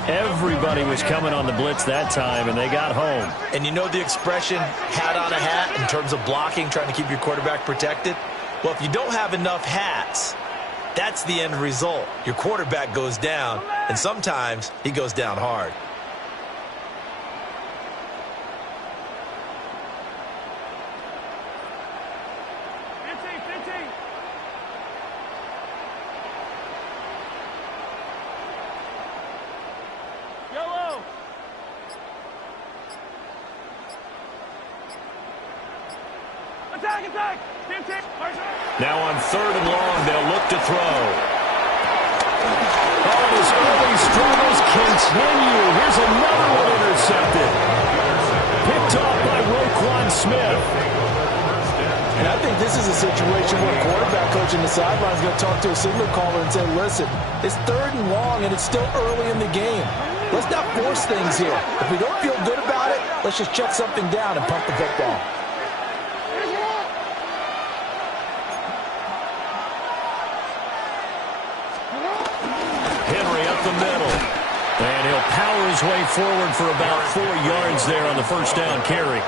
Everybody was coming on the blitz that time, and they got home. And you know the expression, hat on a hat, in terms of blocking, trying to keep your quarterback protected? Well, if you don't have enough hats, that's the end result. Your quarterback goes down, and sometimes he goes down hard. Now on 3rd and long, they'll look to throw. Oh, and his early struggles continue. Here's another one intercepted. Picked off by Roquan Smith. And I think this is a situation where a quarterback coach in the sideline is going to talk to a signal caller and say, listen, it's 3rd and long and it's still early in the game. Let's not force things here. If we don't feel good about it, let's just check something down and punt the football. Henry up the middle. And he'll power his way forward for about 4 yards there on the first down carry.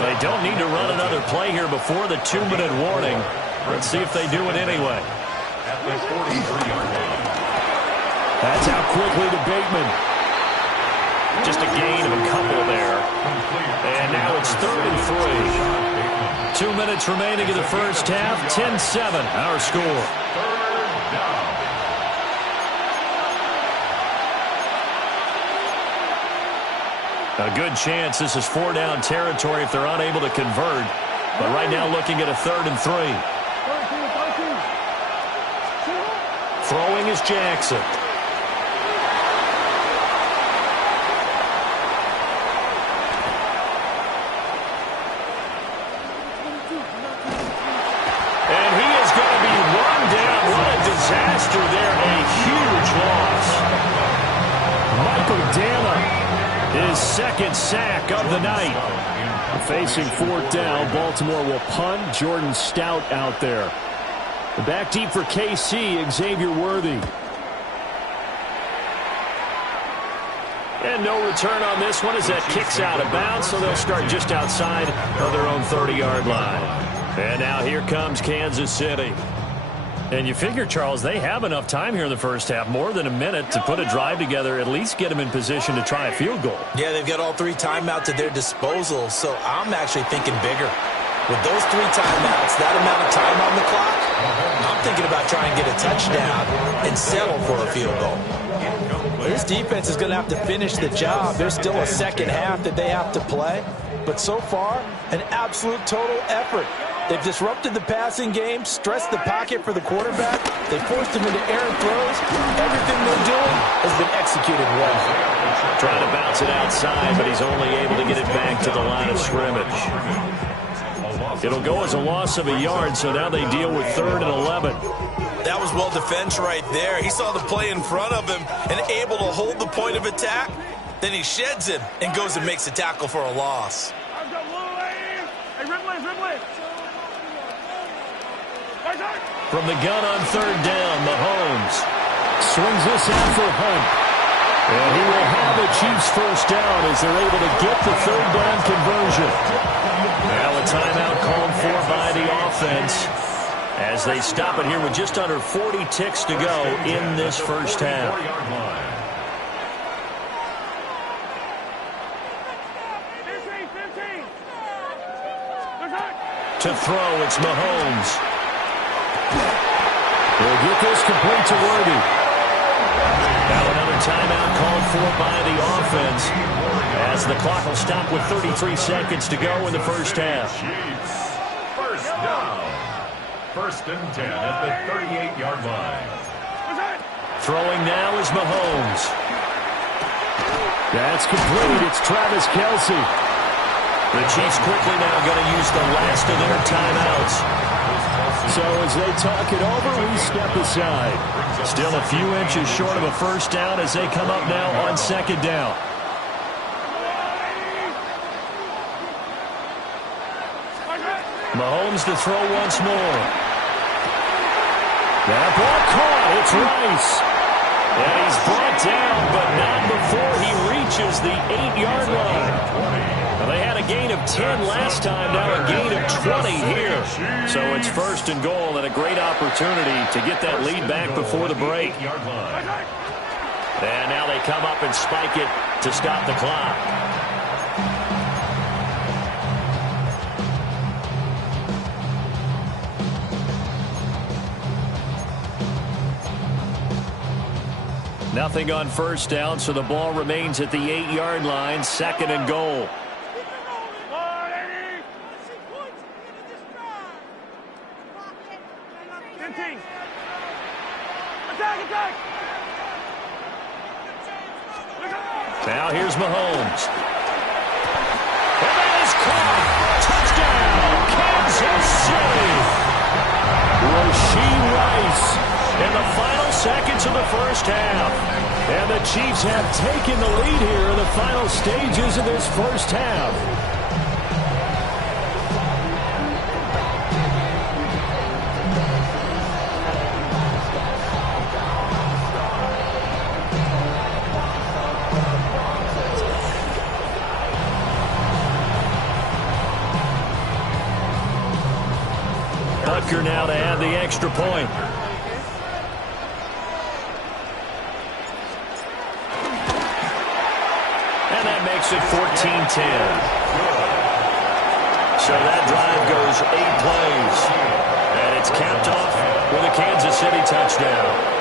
They don't need to run another play here before the 2-minute warning. Let's see if they do it anyway. At the 43-yard line. That's out quickly to Bateman. Just a gain of a couple there. And now it's 3rd and 3. 2 minutes remaining in the first half. 10-7, our score. 3rd down. A good chance this is 4-down territory if they're unable to convert. But right now looking at a 3rd and 3. Throwing is Jackson. And he is going to be run down. What a disaster there. A huge loss. Michael Dana. His 2nd sack of the night. Facing 4th down, Baltimore will punt. Jordan Stout out there. Back deep for KC, Xavier Worthy. And no return on this one as that kicks out of bounds, so they'll start just outside of their own 30-yard line. And now here comes Kansas City. And you figure, Charles, they have enough time here in the first half, more than a minute, to put a drive together, at least get them in position to try a field goal. Yeah, they've got all 3 timeouts at their disposal, so I'm actually thinking bigger. With those 3 timeouts, that amount of time on the clock, I'm thinking about trying to get a touchdown and settle for a field goal. This defense is going to have to finish the job. There's still a second half that they have to play, but so far, an absolute total effort. They've disrupted the passing game, stressed the pocket for the quarterback. They forced him into errant throws. Everything they're doing has been executed well. Trying to bounce it outside, but he's only able to get it back to the line of scrimmage. It'll go as a loss of a yard, so now they deal with 3rd and 11. That was well defense right there. He saw the play in front of him and able to hold the point of attack. Then he sheds him and goes and makes a tackle for a loss. From the gun on 3rd down, Mahomes swings this out for Hunt. And he will have the Chiefs first down as they're able to get the 3rd down conversion. Now a timeout called for by the offense as they stop it here with just under 40 ticks to go in this first half. To throw, it's Mahomes. He'll get this complete to Worthy. Now another timeout called for by the offense as the clock will stop with 33 seconds to go in the first half. First down. 1st and 10 at the 38-yard line. Throwing now is Mahomes. That's complete. It's Travis Kelce. The Chiefs quickly now going to use the last of their timeouts. So as they talk it over, we step aside. Still a few inches short of a first down as they come up now on 2nd down. Mahomes to throw once more. That ball caught. It's Rice. And he's brought down, but not before he reaches the 8-yard line. Well, they had a gain of 10 last time, now a gain of 20 here. So it's 1st and goal and a great opportunity to get that lead back before the break. And now they come up and spike it to stop the clock. Nothing on first down, so the ball remains at the 8-yard line, 2nd and goal. Now here's Mahomes. And that is caught. Touchdown, Kansas City. Rashee Rice in the final seconds of the first half. And the Chiefs have taken the lead here in the final stages of this first half. Butker now to add the extra point. And that makes it 14-10. So that drive goes 8 plays. And it's capped off with a Kansas City touchdown.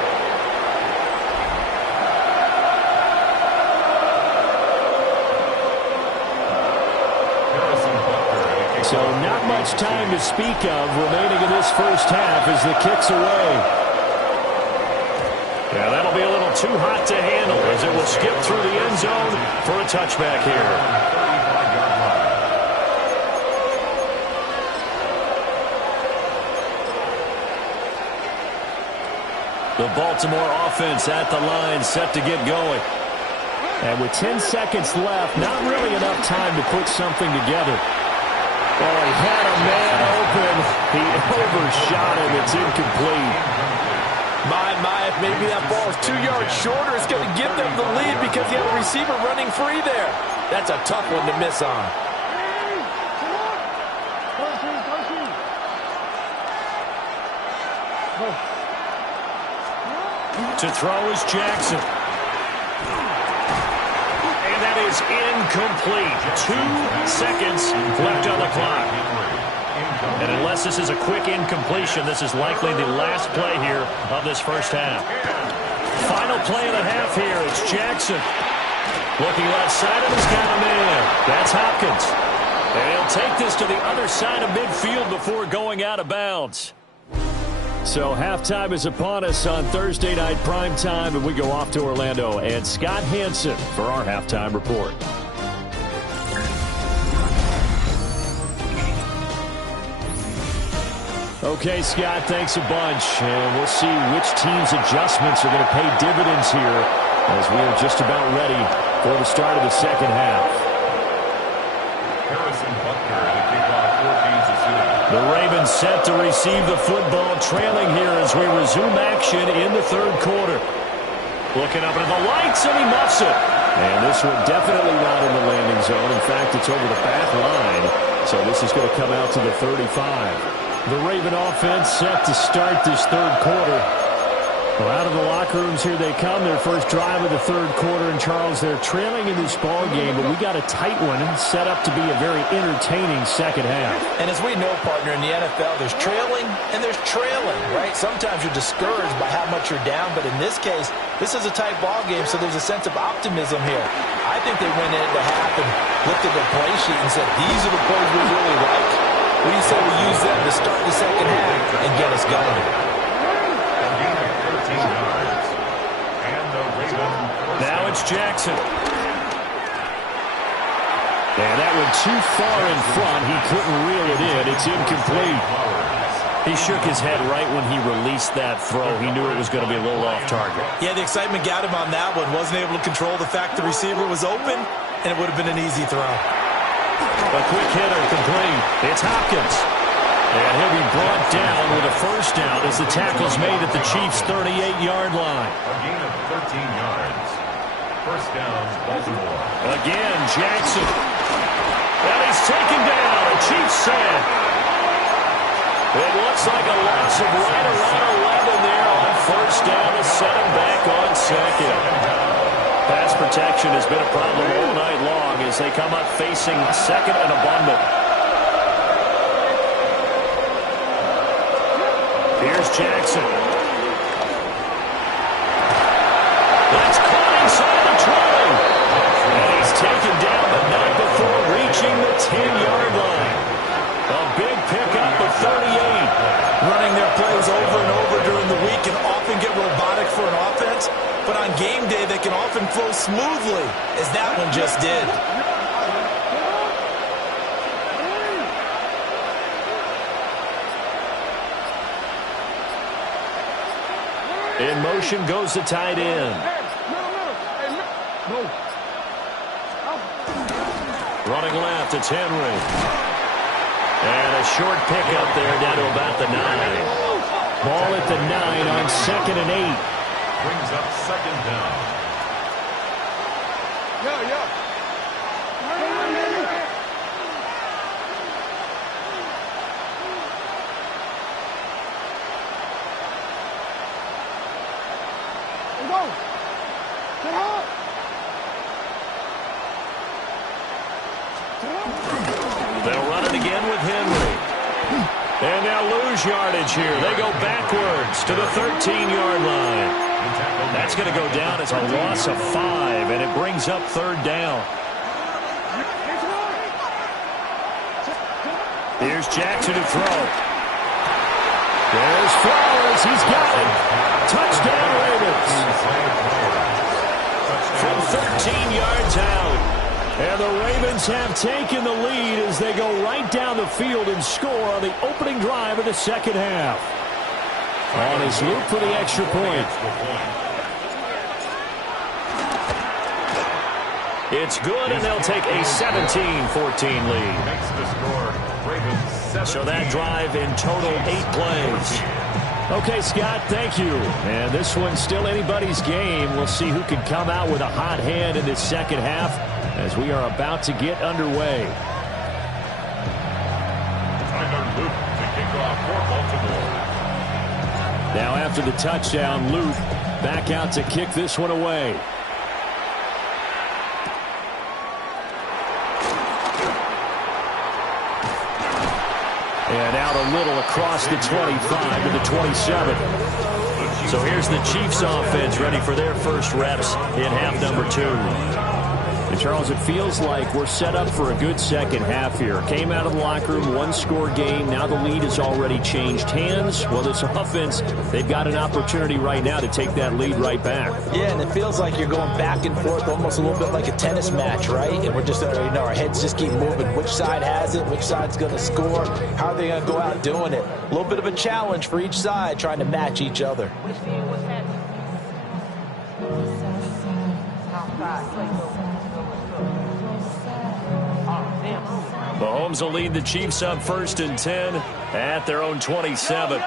So not much time to speak of remaining in this first half as the kick's away. Yeah, that'll be a little too hot to handle as it will skip through the end zone for a touchback here. The Baltimore offense at the line set to get going. And with 10 seconds left, not really enough time to put something together. Oh, he had a man open. He overshot him. It's incomplete. If maybe that ball is 2 yards shorter, it's going to give them the lead because you have a receiver running free there. That's a tough one to miss on. To throw is Jackson. And that is incomplete. 2 seconds left on the clock. And unless this is a quick incompletion, this is likely the last play here of this first half. Final play of the half here. It's Jackson. Looking left side of his got a man. That's Hopkins. And he'll take this to the other side of midfield before going out of bounds. So halftime is upon us on Thursday night primetime, and we go off to Orlando. And Scott Hanson for our halftime report. Okay, Scott, thanks a bunch. And we'll see which team's adjustments are going to pay dividends here as we are just about ready for the start of the second half. Harrison Butker to kick off for Kansas City. The Ravens set to receive the football, trailing here as we resume action in the third quarter. Looking up into the lights, and he muffs it. And this one definitely not in the landing zone. In fact, it's over the back line. So this is going to come out to the 35. The Raven offense set to start this third quarter. Well, out of the locker rooms here they come. Their first drive of the third quarter. And, Charles, they're trailing in this ball game, but we got a tight one set up to be a very entertaining second half. And as we know, partner, in the NFL, there's trailing and there's trailing, right? Sometimes you're discouraged by how much you're down, but in this case, this is a tight ball game, so there's a sense of optimism here. I think they went into half and looked at their play sheet and said, these are the plays we really like. What do you say we use them to start the second half and get us going? Now it's Jackson. And that went too far in front. He couldn't reel it in. It's incomplete. He shook his head right when he released that throw. He knew it was going to be a little off target. Yeah, the excitement got him on that one. Wasn't able to control the fact the receiver was open, and it would have been an easy throw. A quick hitter complete. It's Hopkins. And he'll be brought down with a first down as the tackle's made at the Chiefs' 38-yard line. A gain of 13 yards. First down, Baltimore. Again, Jackson. And he's taken down. A Chiefs sack. It looks like a loss of right around 11 there on first down to set him back on second. Pass protection has been a problem all night long as they come up facing second and abundant. Here's Jackson. That's caught inside the 20. And he's taken down but not before reaching the 10-yard line. A big pickup of 38. Running their plays over and over moments, but on game day they can often flow smoothly, as that one just did. In motion goes the tight end. Running left, it's Henry. And a short pickup there down to about the 9. Ball at the 9 on 2nd and 8. Brings up 2nd down. They'll run it again with Henry. And now lose yardage here. They go backwards to the 13-yard line. That's going to go down as a loss of 5, and it brings up 3rd down. Here's Jackson to throw. There's Flowers. He's got it. Touchdown, Ravens. From 13 yards out. And the Ravens have taken the lead as they go right down the field and score on the opening drive of the 2nd half. On his loop for the extra point. It's good, and they'll take a 17-14 lead. Makes the score. Ravens 17. So that drive in total 8 plays. Okay, Scott, thank you. And this one's still anybody's game. We'll see who can come out with a hot hand in this 2nd half as we are about to get underway. Tyler Luke to kick off for Baltimore. Now after the touchdown, Luke back out to kick this one away. And out a little across the 25 to the 27. So here's the Chiefs offense ready for their first reps in half number 2. And Charles, it feels like we're set up for a good 2nd half here. Came out of the locker room, 1-score game. Now the lead has already changed hands. Well, this offense, they've got an opportunity right now to take that lead right back. Yeah, and it feels like you're going back and forth almost a little bit like a tennis match, right? And we're just, our heads just keep moving. Which side has it? Which side's going to score? How are they going to go out doing it? A little bit of a challenge for each side trying to match each other. Mahomes will lead the Chiefs up 1st and 10 at their own 27.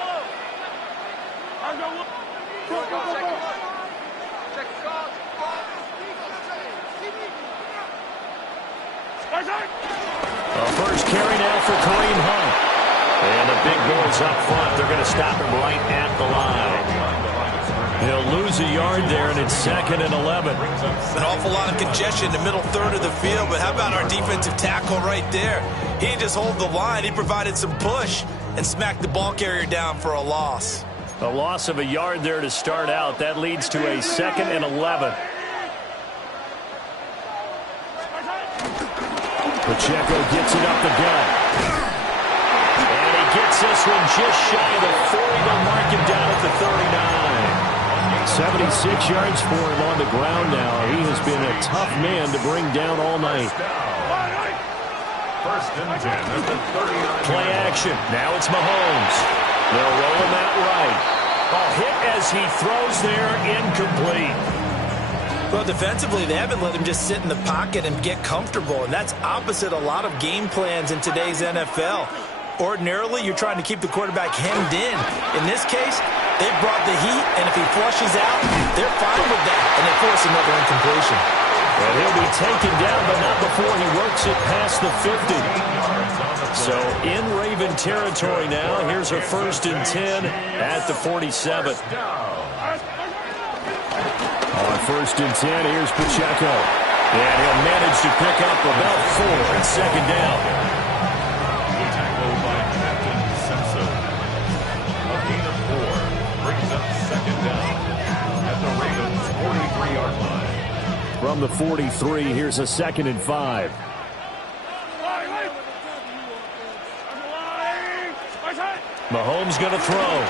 First carry now for Kareem Hunt. And the big boys up front. They're going to stop him right at the line. He'll lose a yard there, and it's 2nd and 11. An awful lot of congestion in the middle third of the field, but how about our defensive tackle right there? He didn't just hold the line. He provided some push and smacked the ball carrier down for a loss. A loss of a yard there to start out. That leads to a 2nd and 11. Pacheco gets it up the gut. And he gets this one just shy of the 40. They'll mark him down at the 39. 76 yards for him on the ground now. He has been a tough man to bring down all night. 1st and 10 at the 39. Play action. Now it's Mahomes. They'll roll him out right. A hit as he throws there, incomplete. Well, defensively, they haven't let him just sit in the pocket and get comfortable, and that's opposite a lot of game plans in today's NFL. Ordinarily, you're trying to keep the quarterback hemmed in. In this case, they brought the heat, and if he flushes out, they're fine with that, and they force another incompletion. And he'll be taken down, but not before he works it past the 50. So in Raven territory now, here's a 1st and 10 at the 47. On 1st and 10, here's Pacheco. And he'll manage to pick up about 4 and 2nd down. The tackle by Captain Simpson. A gain of 4 brings up 2nd down at the Ravens' 43-yard line. From the 43, here's a 2nd and 5. Mahomes going to throw.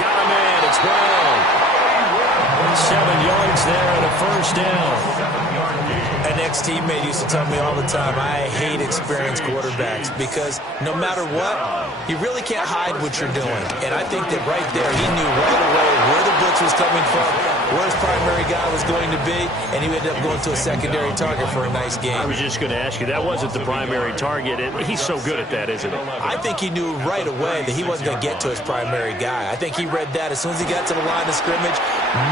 Got him in. It's Brown. 7 yards there and a first down. An ex-teammate used to tell me all the time, I hate experienced quarterbacks because no matter what, you really can't hide what you're doing. And I think that right there, he knew right away where the blitz was coming from, where his primary guy was going to be, and he ended up going to a secondary target for a nice game. I was just going to ask you, that wasn't the primary target. He's so good at that, isn't he? I think he knew right away that he wasn't going to get to his primary guy. I think he read that as soon as he got to the line of scrimmage,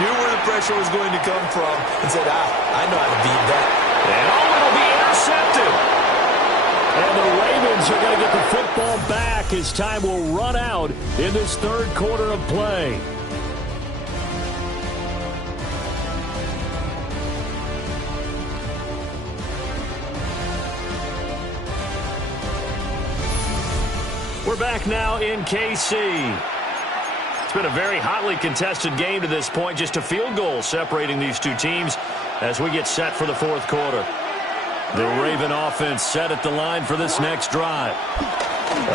knew where the pressure was going to come from, and said, I know how to beat that. And it'll be intercepted. And the Ravens are going to get the football back as time will run out in this third quarter of play. We're back now in KC. It's been a very hotly contested game to this point. Just a field goal separating these two teams as we get set for the fourth quarter. The Raven offense set at the line for this next drive.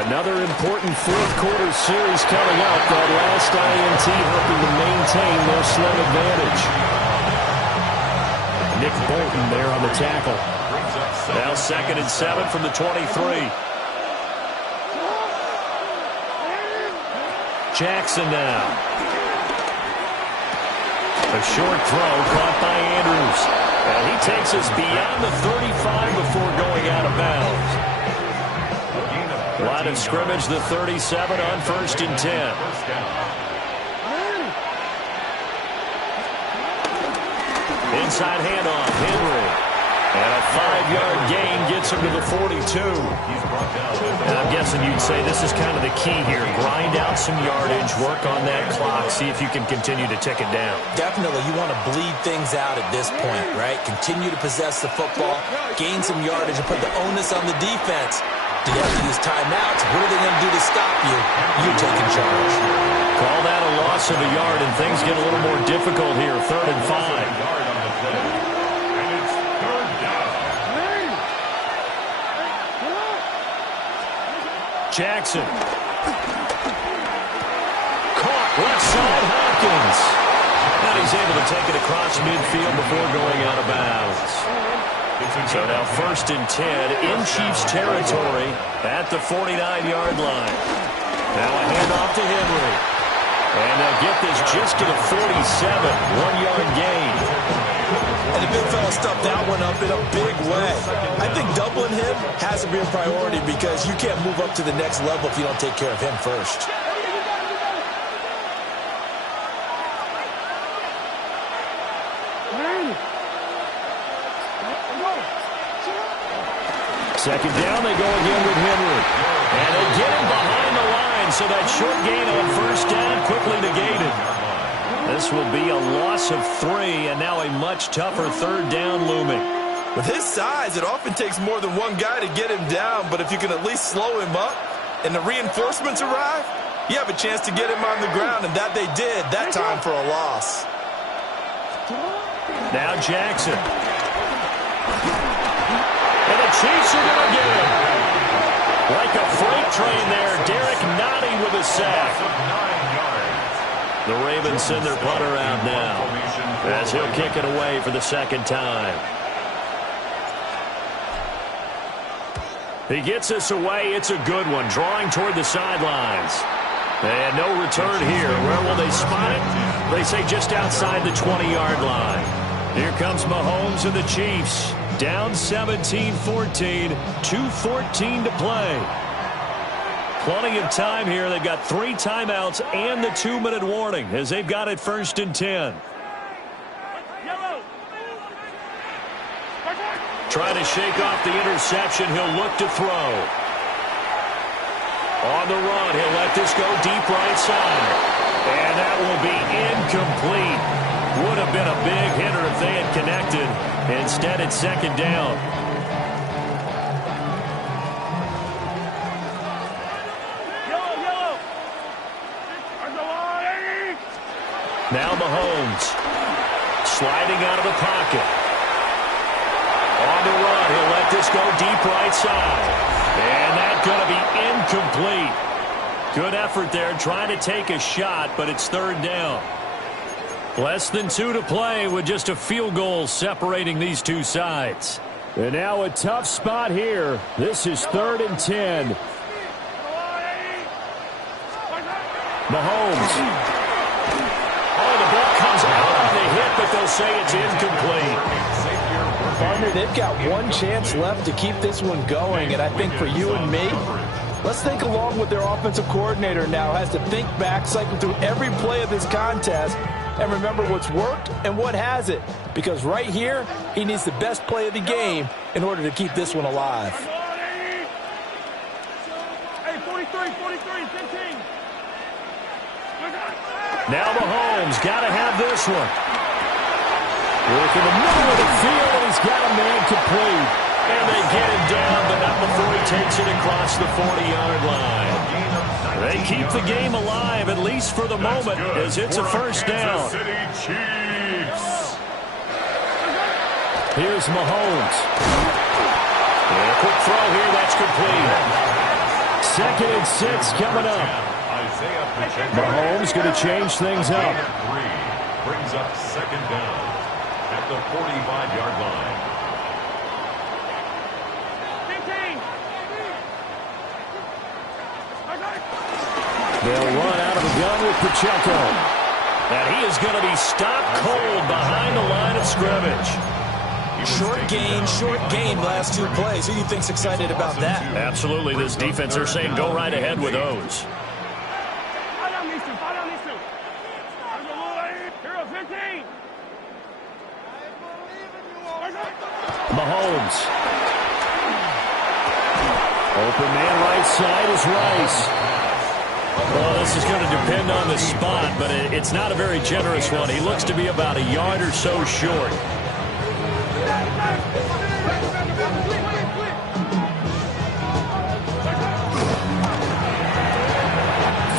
Another important fourth quarter series coming up. That last INT helping to maintain their slim advantage. Nick Bolton there on the tackle. Now 2nd and 7 from the 23. Jackson now. A short throw caught by Andrews. And he takes us beyond the 35 before going out of bounds. Line of scrimmage, the 37 on 1st and 10. Inside handoff, Henry. And a 5-yard gain gets him to the 42. And I'm guessing you'd say this is kind of the key here. Grind out some yardage, work on that clock, see if you can continue to tick it down. Definitely, you want to bleed things out at this point, right? Continue to possess the football, gain some yardage, and put the onus on the defense. Do they have to use timeouts? What are they going to do to stop you? You're taking charge. Call that a loss of a yard, and things get a little more difficult here. 3rd and 5. Jackson. Caught left side, Hopkins. And he's able to take it across midfield before going out of bounds. So now 1st and 10 in Chiefs territory at the 49-yard line. Now a handoff to Henry. And they'll get this just to the 47, 1-yard gain. And the big fella stuffed that one up in a big way. I think doubling him has to be a priority because you can't move up to the next level if you don't take care of him first. Second down, they go again with Henry. And they get him behind the line, so that short gain on 1st down quickly negated. This will be a loss of 3, and now a much tougher 3rd down looming. With his size, it often takes more than one guy to get him down, but if you can at least slow him up and the reinforcements arrive, you have a chance to get him on the ground, and that they did, that time for a loss. Now Jackson. And the Chiefs are going to get him. Like a freight train there, Derek Nottie with a sack. The Ravens send their punter out now as he'll kick it away for the 2nd time. He gets us away. It's a good one. Drawing toward the sidelines. And no return here. Where will they spot it? They say just outside the 20-yard line. Here comes Mahomes and the Chiefs. Down 17-14. 2:14 to play. Plenty of time here. They've got 3 timeouts and the 2-minute warning as they've got it 1st and 10. Trying to shake off the interception. He'll look to throw. On the run, he'll let this go deep right side. And that will be incomplete. Would have been a big hitter if they had connected. Instead, it's 2nd down. Now Mahomes sliding out of the pocket. On the run, he'll let this go deep right side. And that's going to be incomplete. Good effort there trying to take a shot, but it's 3rd down. Less than 2 to play with just a field goal separating these two sides. And now a tough spot here. This is 3rd and 10. Mahomes. Oh, the ball comes out on the hit, but they'll say it's incomplete. Partner, they've got one chance left to keep this one going, and I think for you and me, let's think along with their offensive coordinator now. Has to think back, cycle through every play of this contest, and remember what's worked and what hasn't. Because right here, he needs the best play of the game in order to keep this one alive. Hey, 43, 15. Now Mahomes got to have this one. Work in the middle of the field, and he's got a man complete. And they get him down, but not before he takes it across the 40-yard line. They keep the game alive, at least for the moment, as it's a first down. Here's Mahomes. And a quick throw here, that's complete. 2nd and 6 coming up. Mahomes going to change things up. Brings up 2nd down at the 45-yard line. 15. They'll run out of the gun with Pacheco. And he is going to be stopped cold behind the line of scrimmage. Short gain last 2 plays. Who do you think's excited about that? Absolutely, this defense are saying go right ahead with those. Mahomes. Open man right side is Rice. Well, this is going to depend on the spot, but it's not a very generous one. He looks to be about a yard or so short.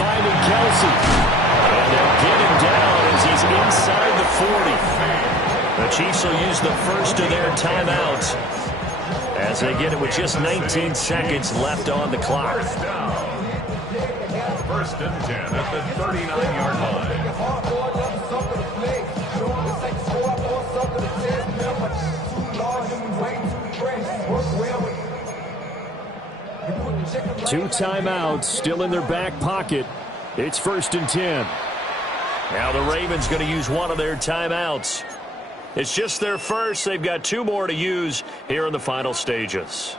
Finding Kelsey. And they'll get him down as he's inside the 40. The Chiefs will use the first of their timeouts as they get it with just 19 seconds left on the clock. 1st and 10 at the 39-yard line. 2 timeouts still in their back pocket. It's 1st and 10. Now the Ravens going to use one of their timeouts. It's just their first. They've got 2 more to use here in the final stages.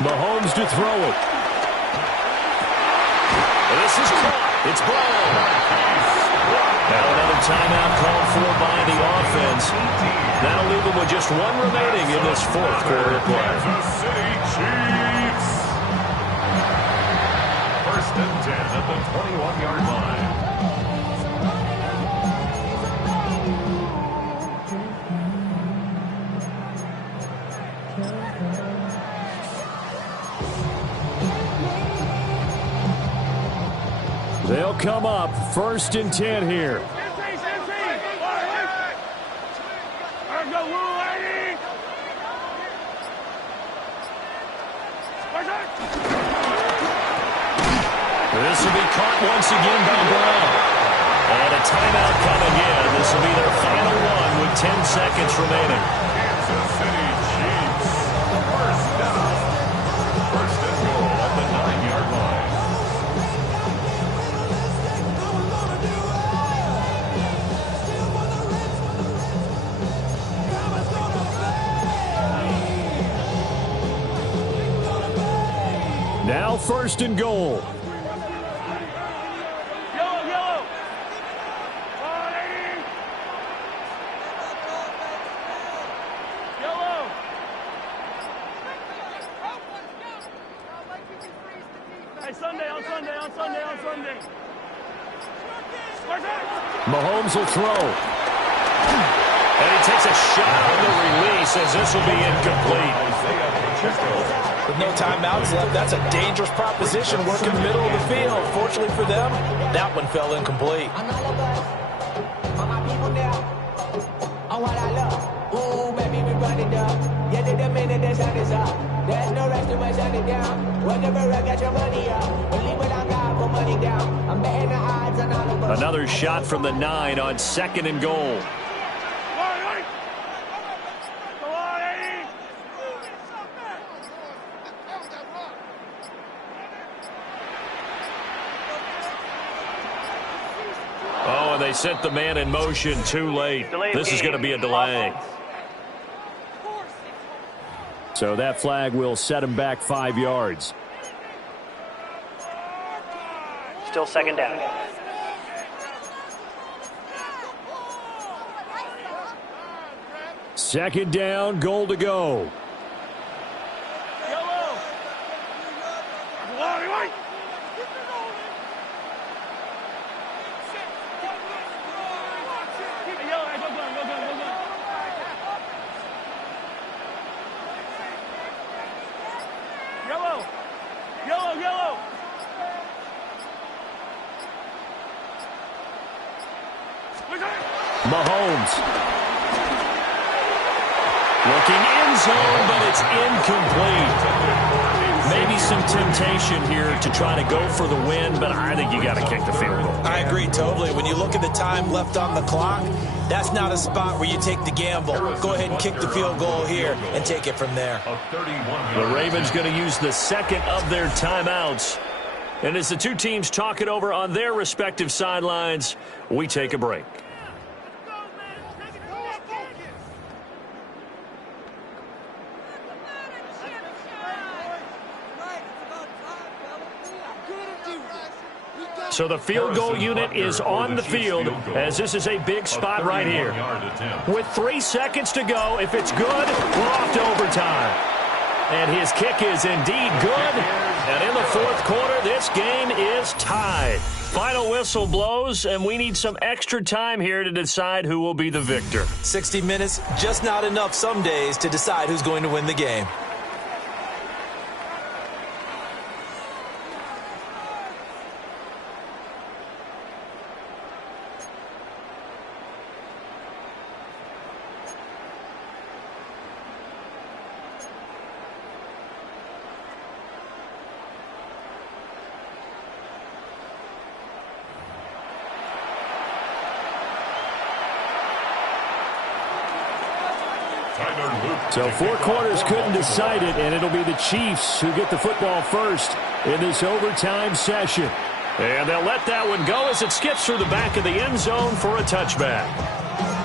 Mahomes to throw it. This is caught. It's blown. Now another timeout called for by the offense. That'll leave them with just 1 remaining in this 4th quarter play. Kansas City Chiefs. 1st and 10 at the 21-yard line. They'll come up 1st and 10 here. This will be caught once again by Brown. And a timeout coming in. This will be their final one with 10 seconds remaining. Kansas City Chiefs. 1st down. 1st and goal at the 9-yard line. Now 1st and goal. Yellow. Hey, Sunday. Mahomes will throw. And he takes a shot on the release as this will be incomplete. With no timeouts left, that's a dangerous proposition working in the middle of the field. Fortunately for them, that one fell incomplete. Ooh, baby, we run it up. Yeah, the minute that's how it's up. Whenever I got your money up, only when I got more money down. I'm betting the odds on all of us. Another shot from the 9 on 2nd and goal. Oh, and they sent the man in motion too late. This is going to be a delay. So that flag will set him back 5 yards. Still 2nd down. Second down, goal to go. Yellow. Mahomes. Looking end zone, but it's incomplete. Maybe some temptation here to try to go for the win, but I think you got to kick the field goal. I agree totally. When you look at the time left on the clock, that's not a spot where you take the gamble. Go ahead and kick the field goal here and take it from there. The Ravens going to use the second of their timeouts. And as the two teams talk it over on their respective sidelines, we take a break. So the field goal unit is on the field as this is a big spot right here. With 3 seconds to go, if it's good, we're off to overtime. And his kick is indeed good. And in the 4th quarter, this game is tied. Final whistle blows, and we need some extra time here to decide who will be the victor. 60 minutes, just not enough some days to decide who's going to win the game. So 4 quarters couldn't decide it, and it'll be the Chiefs who get the football first in this overtime session. And they'll let that one go as it skips through the back of the end zone for a touchback.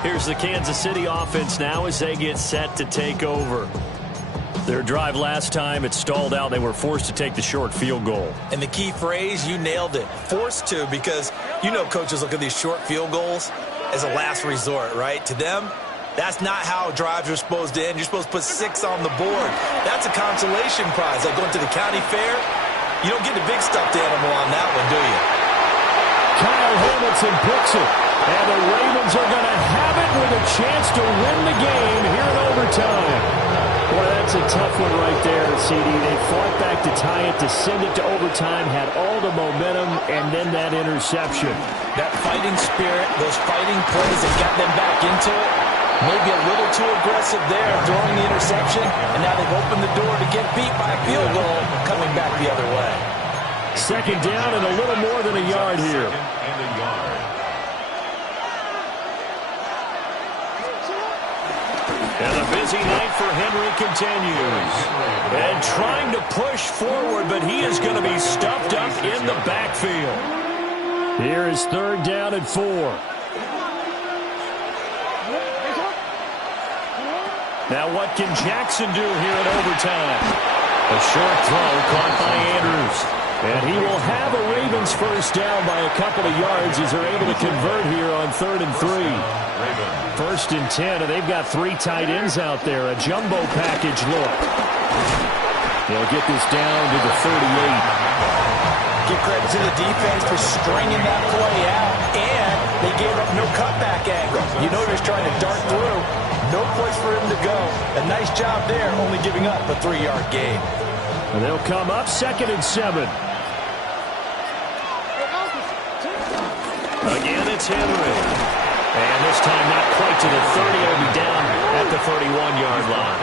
Here's the Kansas City offense now as they get set to take over. Their drive last time, it stalled out. They were forced to take the short field goal. And the key phrase, you nailed it, forced to, because you know coaches look at these short field goals as a last resort, right? To them, that's not how drives are supposed to end. You're supposed to put 6 on the board. That's a consolation prize. Like going to the county fair, you don't get the big stuffed animal on that one, do you? Kyle Hamilton picks it. And the Ravens are going to have it with a chance to win the game here in overtime. Boy, that's a tough one right there, CD. They fought back to tie it, to send it to overtime, had all the momentum, and then that interception. That fighting spirit, those fighting plays that got them back into it, maybe a little too aggressive there throwing the interception, and now they've opened the door to get beat by a field goal coming back the other way. Second down and a little more than a yard here. And a busy night for Henry continues. And trying to push forward, but he is going to be stuffed up in the backfield. Here is 3rd down and 4. Now what can Jackson do here in overtime? A short throw caught by Andrews. And he will have a Ravens first down by a couple of yards as they're able to convert here on 3rd and 3. 1st and 10, and they've got 3 tight ends out there. A jumbo package look. They'll get this down to the 38. Give credit to the defense for stringing that play out, and they gave up no cutback angle. You know he was trying to dart through. No place for him to go. A nice job there, only giving up a 3-yard gain. And they'll come up 2nd and 7. Again, it's Henry. And this time not quite to the 30. It'll be down at the 31-yard line.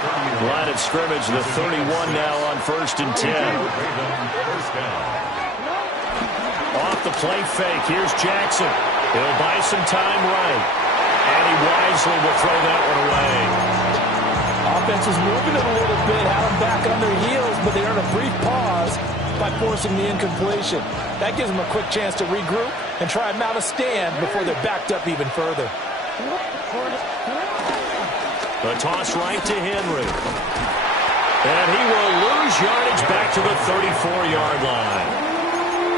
Line of scrimmage, the 31 now on 1st and 10. Off the play fake, here's Jackson. He'll buy some time right. And he wisely will throw that one away. Offense was moving it a little bit, had them back on their heels, but they earned a brief pause by forcing the incompletion. That gives them a quick chance to regroup and try and mount a stand before they're backed up even further. The toss right to Henry. And he will lose yardage back to the 34-yard line.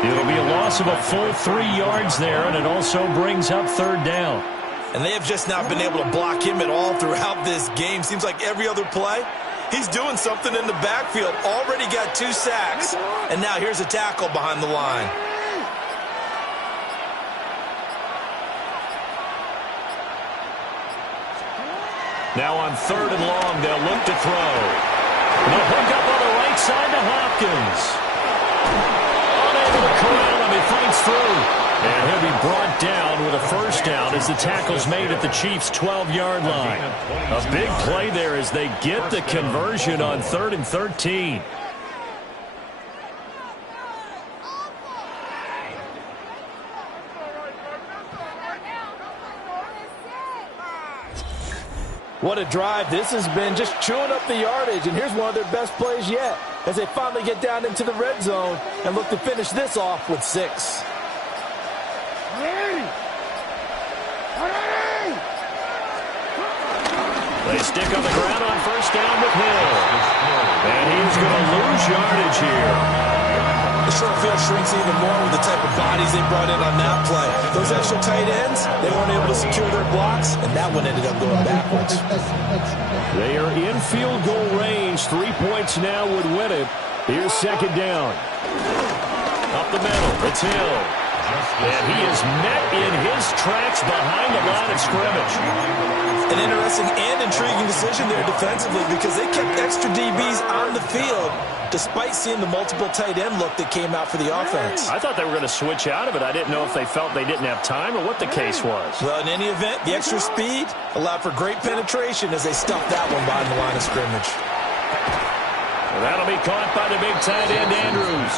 It'll be a loss of a full 3 yards there, and it also brings up 3rd down. And they have just not been able to block him at all throughout this game. Seems like every other play, he's doing something in the backfield. Already got 2 sacks, and now here's a tackle behind the line. Now on 3rd and long, they'll look to throw. The hook up on the right side to Hopkins. Unable to corral him, he fights through. And he'll be brought down with a 1st down as the tackle's made at the Chiefs' 12-yard line. A big play there as they get the conversion on 3rd and 13. What a drive this has been, just chewing up the yardage. And here's one of their best plays yet as they finally get down into the red zone and look to finish this off with 6. They stick on the ground on 1st down with Hill. And he's going to lose yardage here. The short field shrinks even more with the type of bodies they brought in on that play. Those extra tight ends, they weren't able to secure their blocks, and that one ended up going backwards. They are in field goal range. 3 points now would win it. Here's 2nd down. Up the middle, it's Hill. And he is met in his tracks behind the line of scrimmage. An interesting and intriguing decision there defensively because they kept extra DBs on the field despite seeing the multiple tight end look that came out for the offense. I thought they were going to switch out of it. I didn't know if they felt they didn't have time or what the case was. Well, in any event, the extra speed allowed for great penetration as they stuffed that one behind the line of scrimmage. Well, that'll be caught by the big tight end, Andrews.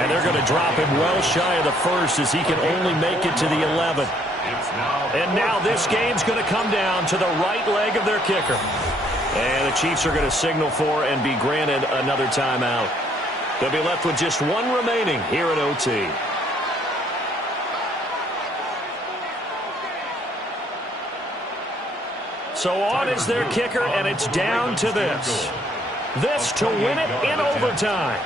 And they're going to drop him well shy of the 1st as he can only make it to the 11th. And now this game's going to come down to the right leg of their kicker. And the Chiefs are going to signal for and be granted another timeout. They'll be left with just 1 remaining here at OT. So on is their kicker, and it's down to this. This to win it in overtime.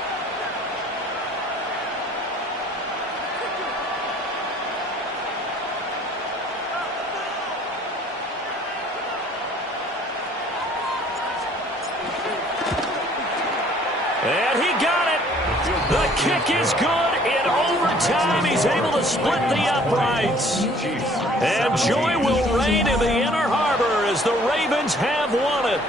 And he got it. The kick is good in overtime. He's able to split the uprights. And joy will reign in the Inner Harbor as the Ravens have won it.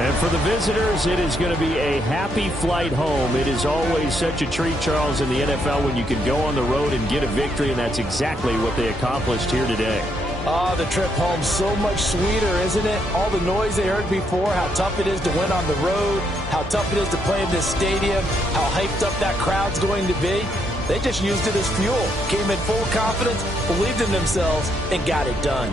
And for the visitors, it is going to be a happy flight home. It is always such a treat, Charles, in the NFL when you can go on the road and get a victory, and that's exactly what they accomplished here today. Oh, the trip home so much sweeter, isn't it? All the noise they heard before, how tough it is to win on the road, how tough it is to play in this stadium, how hyped up that crowd's going to be. They just used it as fuel, came in full confidence, believed in themselves, and got it done.